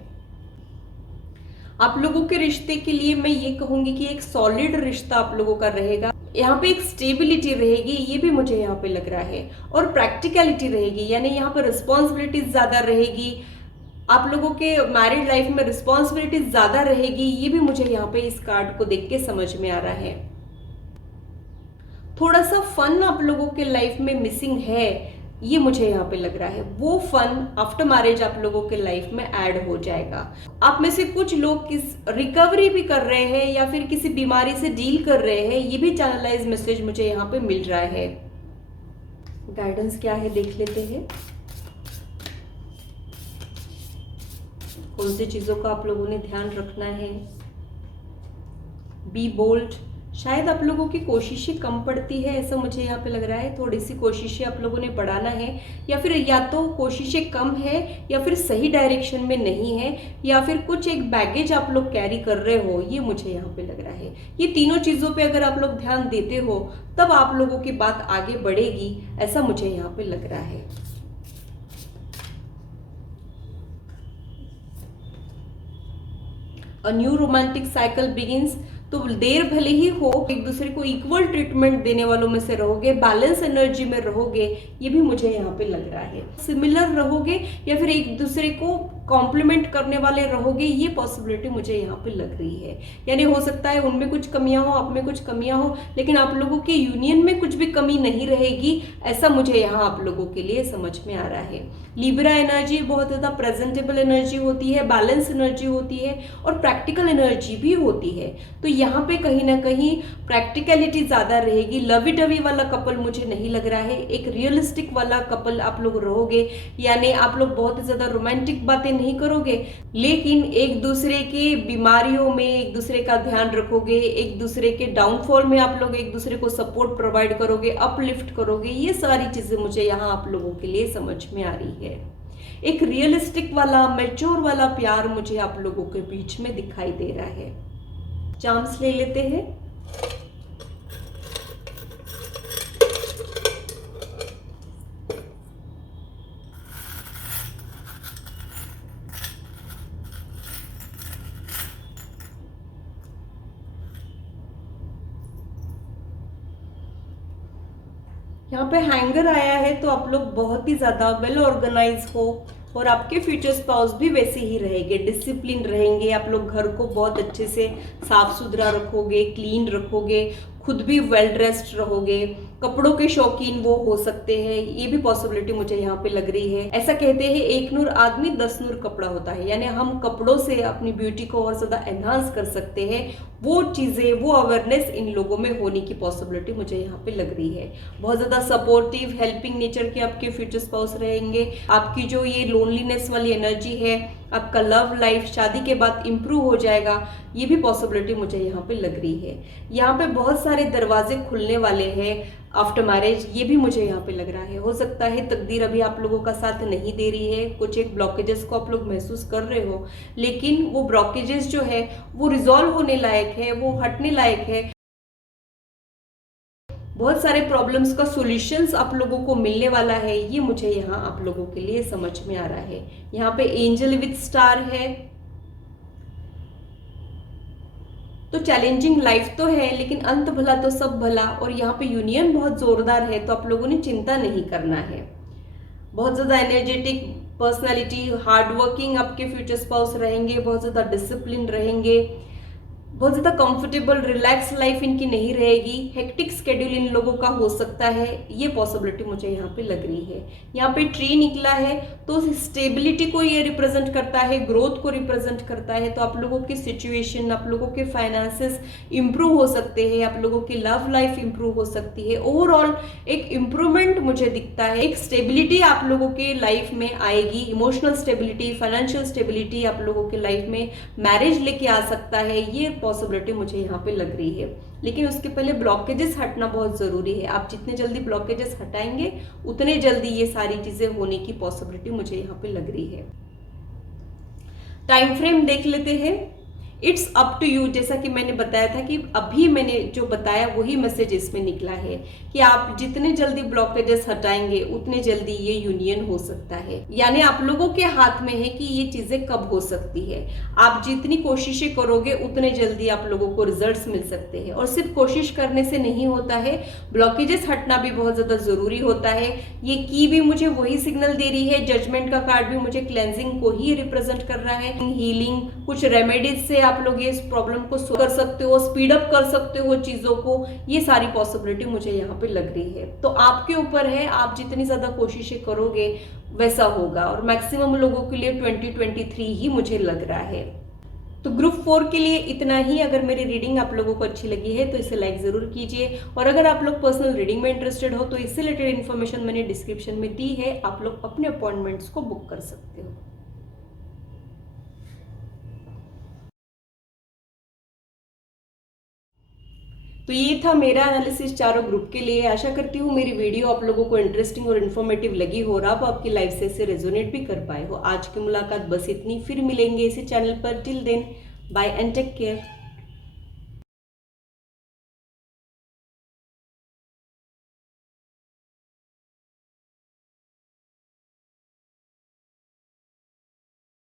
आप लोगों के रिश्ते के लिए मैं ये कहूंगी कि एक सॉलिड रिश्ता आप लोगों का रहेगा, यहाँ पे एक स्टेबिलिटी रहेगी, ये भी मुझे यहाँ पे लग रहा है। और प्रैक्टिकलिटी रहेगी, यानी यहाँ पे रिस्पॉन्सिबिलिटीज ज्यादा रहेगी, आप लोगों के मैरिड लाइफ में रिस्पॉन्सिबिलिटीज ज्यादा रहेगी, ये भी मुझे यहाँ पे इस कार्ड को देख के समझ में आ रहा है। थोड़ा सा फन आप लोगों के लाइफ में मिसिंग है, ये मुझे यहाँ पे लग रहा है। वो फन आफ्टर मैरिज आप लोगों के लाइफ में ऐड हो जाएगा। आप में से कुछ लोग किस रिकवरी भी कर रहे हैं या फिर किसी बीमारी से डील कर रहे हैं, ये भी चैनलाइज मैसेज मुझे यहाँ पे मिल रहा है। गाइडेंस क्या है देख लेते हैं। कौन सी चीजों का आप लोगों ने ध्यान रखना है। बी बोल्ड, शायद आप लोगों की कोशिशें कम पड़ती है, ऐसा मुझे यहाँ पे लग रहा है। थोड़ी सी कोशिशें आप लोगों ने बढ़ाना है, या फिर या तो कोशिशें कम है या फिर सही डायरेक्शन में नहीं है, या फिर कुछ एक बैगेज आप लोग कैरी कर रहे हो, ये मुझे यहाँ पे लग रहा है। ये तीनों चीजों पे अगर आप लोग ध्यान देते हो तब आप लोगों की बात आगे बढ़ेगी, ऐसा मुझे यहाँ पे लग रहा है। A new romantic cycle begins, तो देर भले ही हो, एक दूसरे को इक्वल ट्रीटमेंट देने वालों में से रहोगे, बैलेंस एनर्जी में रहोगे, ये भी मुझे यहाँ पे लग रहा है। सिमिलर रहोगे या फिर एक दूसरे को कॉम्प्लीमेंट करने वाले रहोगे, ये पॉसिबिलिटी मुझे यहाँ पे लग रही है। यानी हो सकता है उनमें कुछ कमियां हो, आप में कुछ कमियां हो, लेकिन आप लोगों के यूनियन में कुछ भी कमी नहीं रहेगी, ऐसा मुझे यहाँ आप लोगों के लिए समझ में आ रहा है। लिब्रा एनर्जी बहुत ज़्यादा प्रेजेंटेबल एनर्जी होती है, बैलेंस एनर्जी होती है और प्रैक्टिकल एनर्जी भी होती है। तो यहाँ पे कहीं ना कहीं प्रैक्टिकलिटी ज़्यादा रहेगी। लवी डवी वाला कपल मुझे नहीं लग रहा है, एक रियलिस्टिक वाला कपल आप लोग रहोगे। यानी आप लोग बहुत ज़्यादा रोमांटिक बातें नहीं करोगे, लेकिन एक दूसरे की बीमारियों में एक दूसरे का ध्यान रखोगे, एक दूसरे के डाउनफॉल में आप लोग एक दूसरे को सपोर्ट प्रोवाइड करोगे, अपलिफ्ट करोगे। ये सारी चीज़ें मुझे यहाँ आप लोगों के लिए समझ में आ रही है। एक रियलिस्टिक वाला, मैच्योर वाला प्यार मुझे आप लोगों के बीच में दिखाई दे रहा है। चांस ले लेते हैं। यहाँ पे हैंगर आया है, तो आप लोग बहुत ही ज़्यादा वेल ऑर्गेनाइज हो और आपके फ्यूचर स्पाउस भी वैसे ही रहेंगे, डिसिप्लिन रहेंगे। आप लोग घर को बहुत अच्छे से साफ सुथरा रखोगे, क्लीन रखोगे, खुद भी वेल ड्रेस्ड रहोगे, कपड़ों के शौकीन वो हो सकते हैं, ये भी पॉसिबिलिटी मुझे यहाँ पे लग रही है। ऐसा कहते हैं 1 नूर आदमी 10 नूर कपड़ा होता है, यानी हम कपड़ों से अपनी ब्यूटी को और ज़्यादा एनहांस कर सकते हैं। वो चीज़ें, वो अवेयरनेस इन लोगों में होने की पॉसिबिलिटी मुझे यहाँ पे लग रही है। बहुत ज़्यादा सपोर्टिव, हेल्पिंग नेचर के आपके फ्यूचर स्पाउस रहेंगे। आपकी जो ये लोनलीनेस वाली एनर्जी है, आपका लव लाइफ शादी के बाद इम्प्रूव हो जाएगा, ये भी पॉसिबिलिटी मुझे यहाँ पे लग रही है। यहाँ पे बहुत सारे दरवाजे खुलने वाले हैं आफ्टर मैरिज, ये भी मुझे यहाँ पे लग रहा है। हो सकता है तकदीर अभी आप लोगों का साथ नहीं दे रही है, कुछ एक ब्लॉकेजेस को आप लोग महसूस कर रहे हो, लेकिन वो ब्लॉकेजेस जो है वो रिजॉल्व होने लायक है, वो हटने लायक है। बहुत सारे प्रॉब्लम्स का सॉल्यूशंस आप लोगों को मिलने वाला है, ये मुझे यहाँ आप लोगों के लिए समझ में आ रहा है। यहाँ पे एंजल विद स्टार है, तो चैलेंजिंग लाइफ तो है, लेकिन अंत भला तो सब भला। और यहाँ पे यूनियन बहुत जोरदार है, तो आप लोगों ने चिंता नहीं करना है। बहुत ज्यादा एनर्जेटिक पर्सनालिटी, हार्डवर्किंग आपके फ्यूचर स्पाउस रहेंगे, बहुत ज्यादा डिसिप्लिन रहेंगे, बहुत ज़्यादा कंफर्टेबल रिलैक्स लाइफ इनकी नहीं रहेगी। हेक्टिक स्केड्यूल इन लोगों का हो सकता है, ये पॉसिबिलिटी मुझे यहाँ पे लग रही है। यहाँ पे ट्री निकला है, तो स्टेबिलिटी को ये रिप्रेजेंट करता है, ग्रोथ को रिप्रेजेंट करता है। तो आप लोगों की सिचुएशन, आप लोगों के फाइनेंसेस इंप्रूव हो सकते हैं, आप लोगों की लव लाइफ इंप्रूव हो सकती है। ओवरऑल एक इम्प्रूवमेंट मुझे दिखता है, एक स्टेबिलिटी आप लोगों के लाइफ में आएगी। इमोशनल स्टेबिलिटी, फाइनेंशियल स्टेबिलिटी आप लोगों के लाइफ में मैरिज लेके आ सकता है, ये पॉसिबिलिटी मुझे यहाँ पे लग रही है। लेकिन उसके पहले ब्लॉकेजेस हटना बहुत जरूरी है। आप जितने जल्दी ब्लॉकेजेस हटाएंगे, उतने जल्दी ये सारी चीजें होने की पॉसिबिलिटी मुझे यहाँ पे लग रही है। टाइम फ्रेम देख लेते हैं। इट्स अप टू यू, जैसा कि मैंने बताया था कि अभी मैंने जो बताया वही मैसेज इसमें निकला है कि आप जितने जल्दी ब्लॉकेजेस हटाएंगे उतने जल्दी ये यूनियन हो सकता है। यानी आप लोगों के हाथ में है कि ये चीजें कब हो सकती है। आप जितनी कोशिशें करोगे उतने जल्दी आप लोगों को रिजल्ट्स मिल सकते हैं। और सिर्फ कोशिश करने से नहीं होता है, ब्लॉकेजेस हटना भी बहुत ज्यादा जरूरी होता है। ये की भी मुझे वही सिग्नल दे रही है, जजमेंट का कार्ड भी मुझे क्लेंजिंग को ही रिप्रेजेंट कर रहा है। हीलिंग, कुछ रेमेडीज से आप लोग ये इस प्रॉब्लम को सॉल्व कर सकते हो, स्पीड अप कर सकते हो चीजों को, ये सारी पॉसिबिलिटी मुझे यहाँ पे लग रही है। तो आपके ऊपर है, आप जितनी ज्यादा कोशिशें करोगे वैसा होगा। और मैक्सिमम लोगों के लिए 2023 ही मुझे लग रहा है। तो ग्रुप 4 के लिए इतना ही। अगर मेरी रीडिंग आप लोगों को अच्छी लगी है तो इसे लाइक जरूर कीजिए। और अगर आप लोग पर्सनल रीडिंग में इंटरेस्टेड हो तो इससे रिलेटेड इन्फॉर्मेशन मैंने डिस्क्रिप्शन में दी है, आप लोग अपने अपॉइंटमेंट्स को बुक कर सकते हो। तो ये था मेरा एनालिसिस चारों ग्रुप के लिए। आशा करती हूँ मेरी वीडियो आप लोगों को इंटरेस्टिंग और इन्फॉर्मेटिव लगी हो, और आप आपकी लाइफ से इसे रेजोनेट भी कर पाए हो। आज की मुलाकात बस इतनी, फिर मिलेंगे इसी चैनल पर। Till then, bye and take care.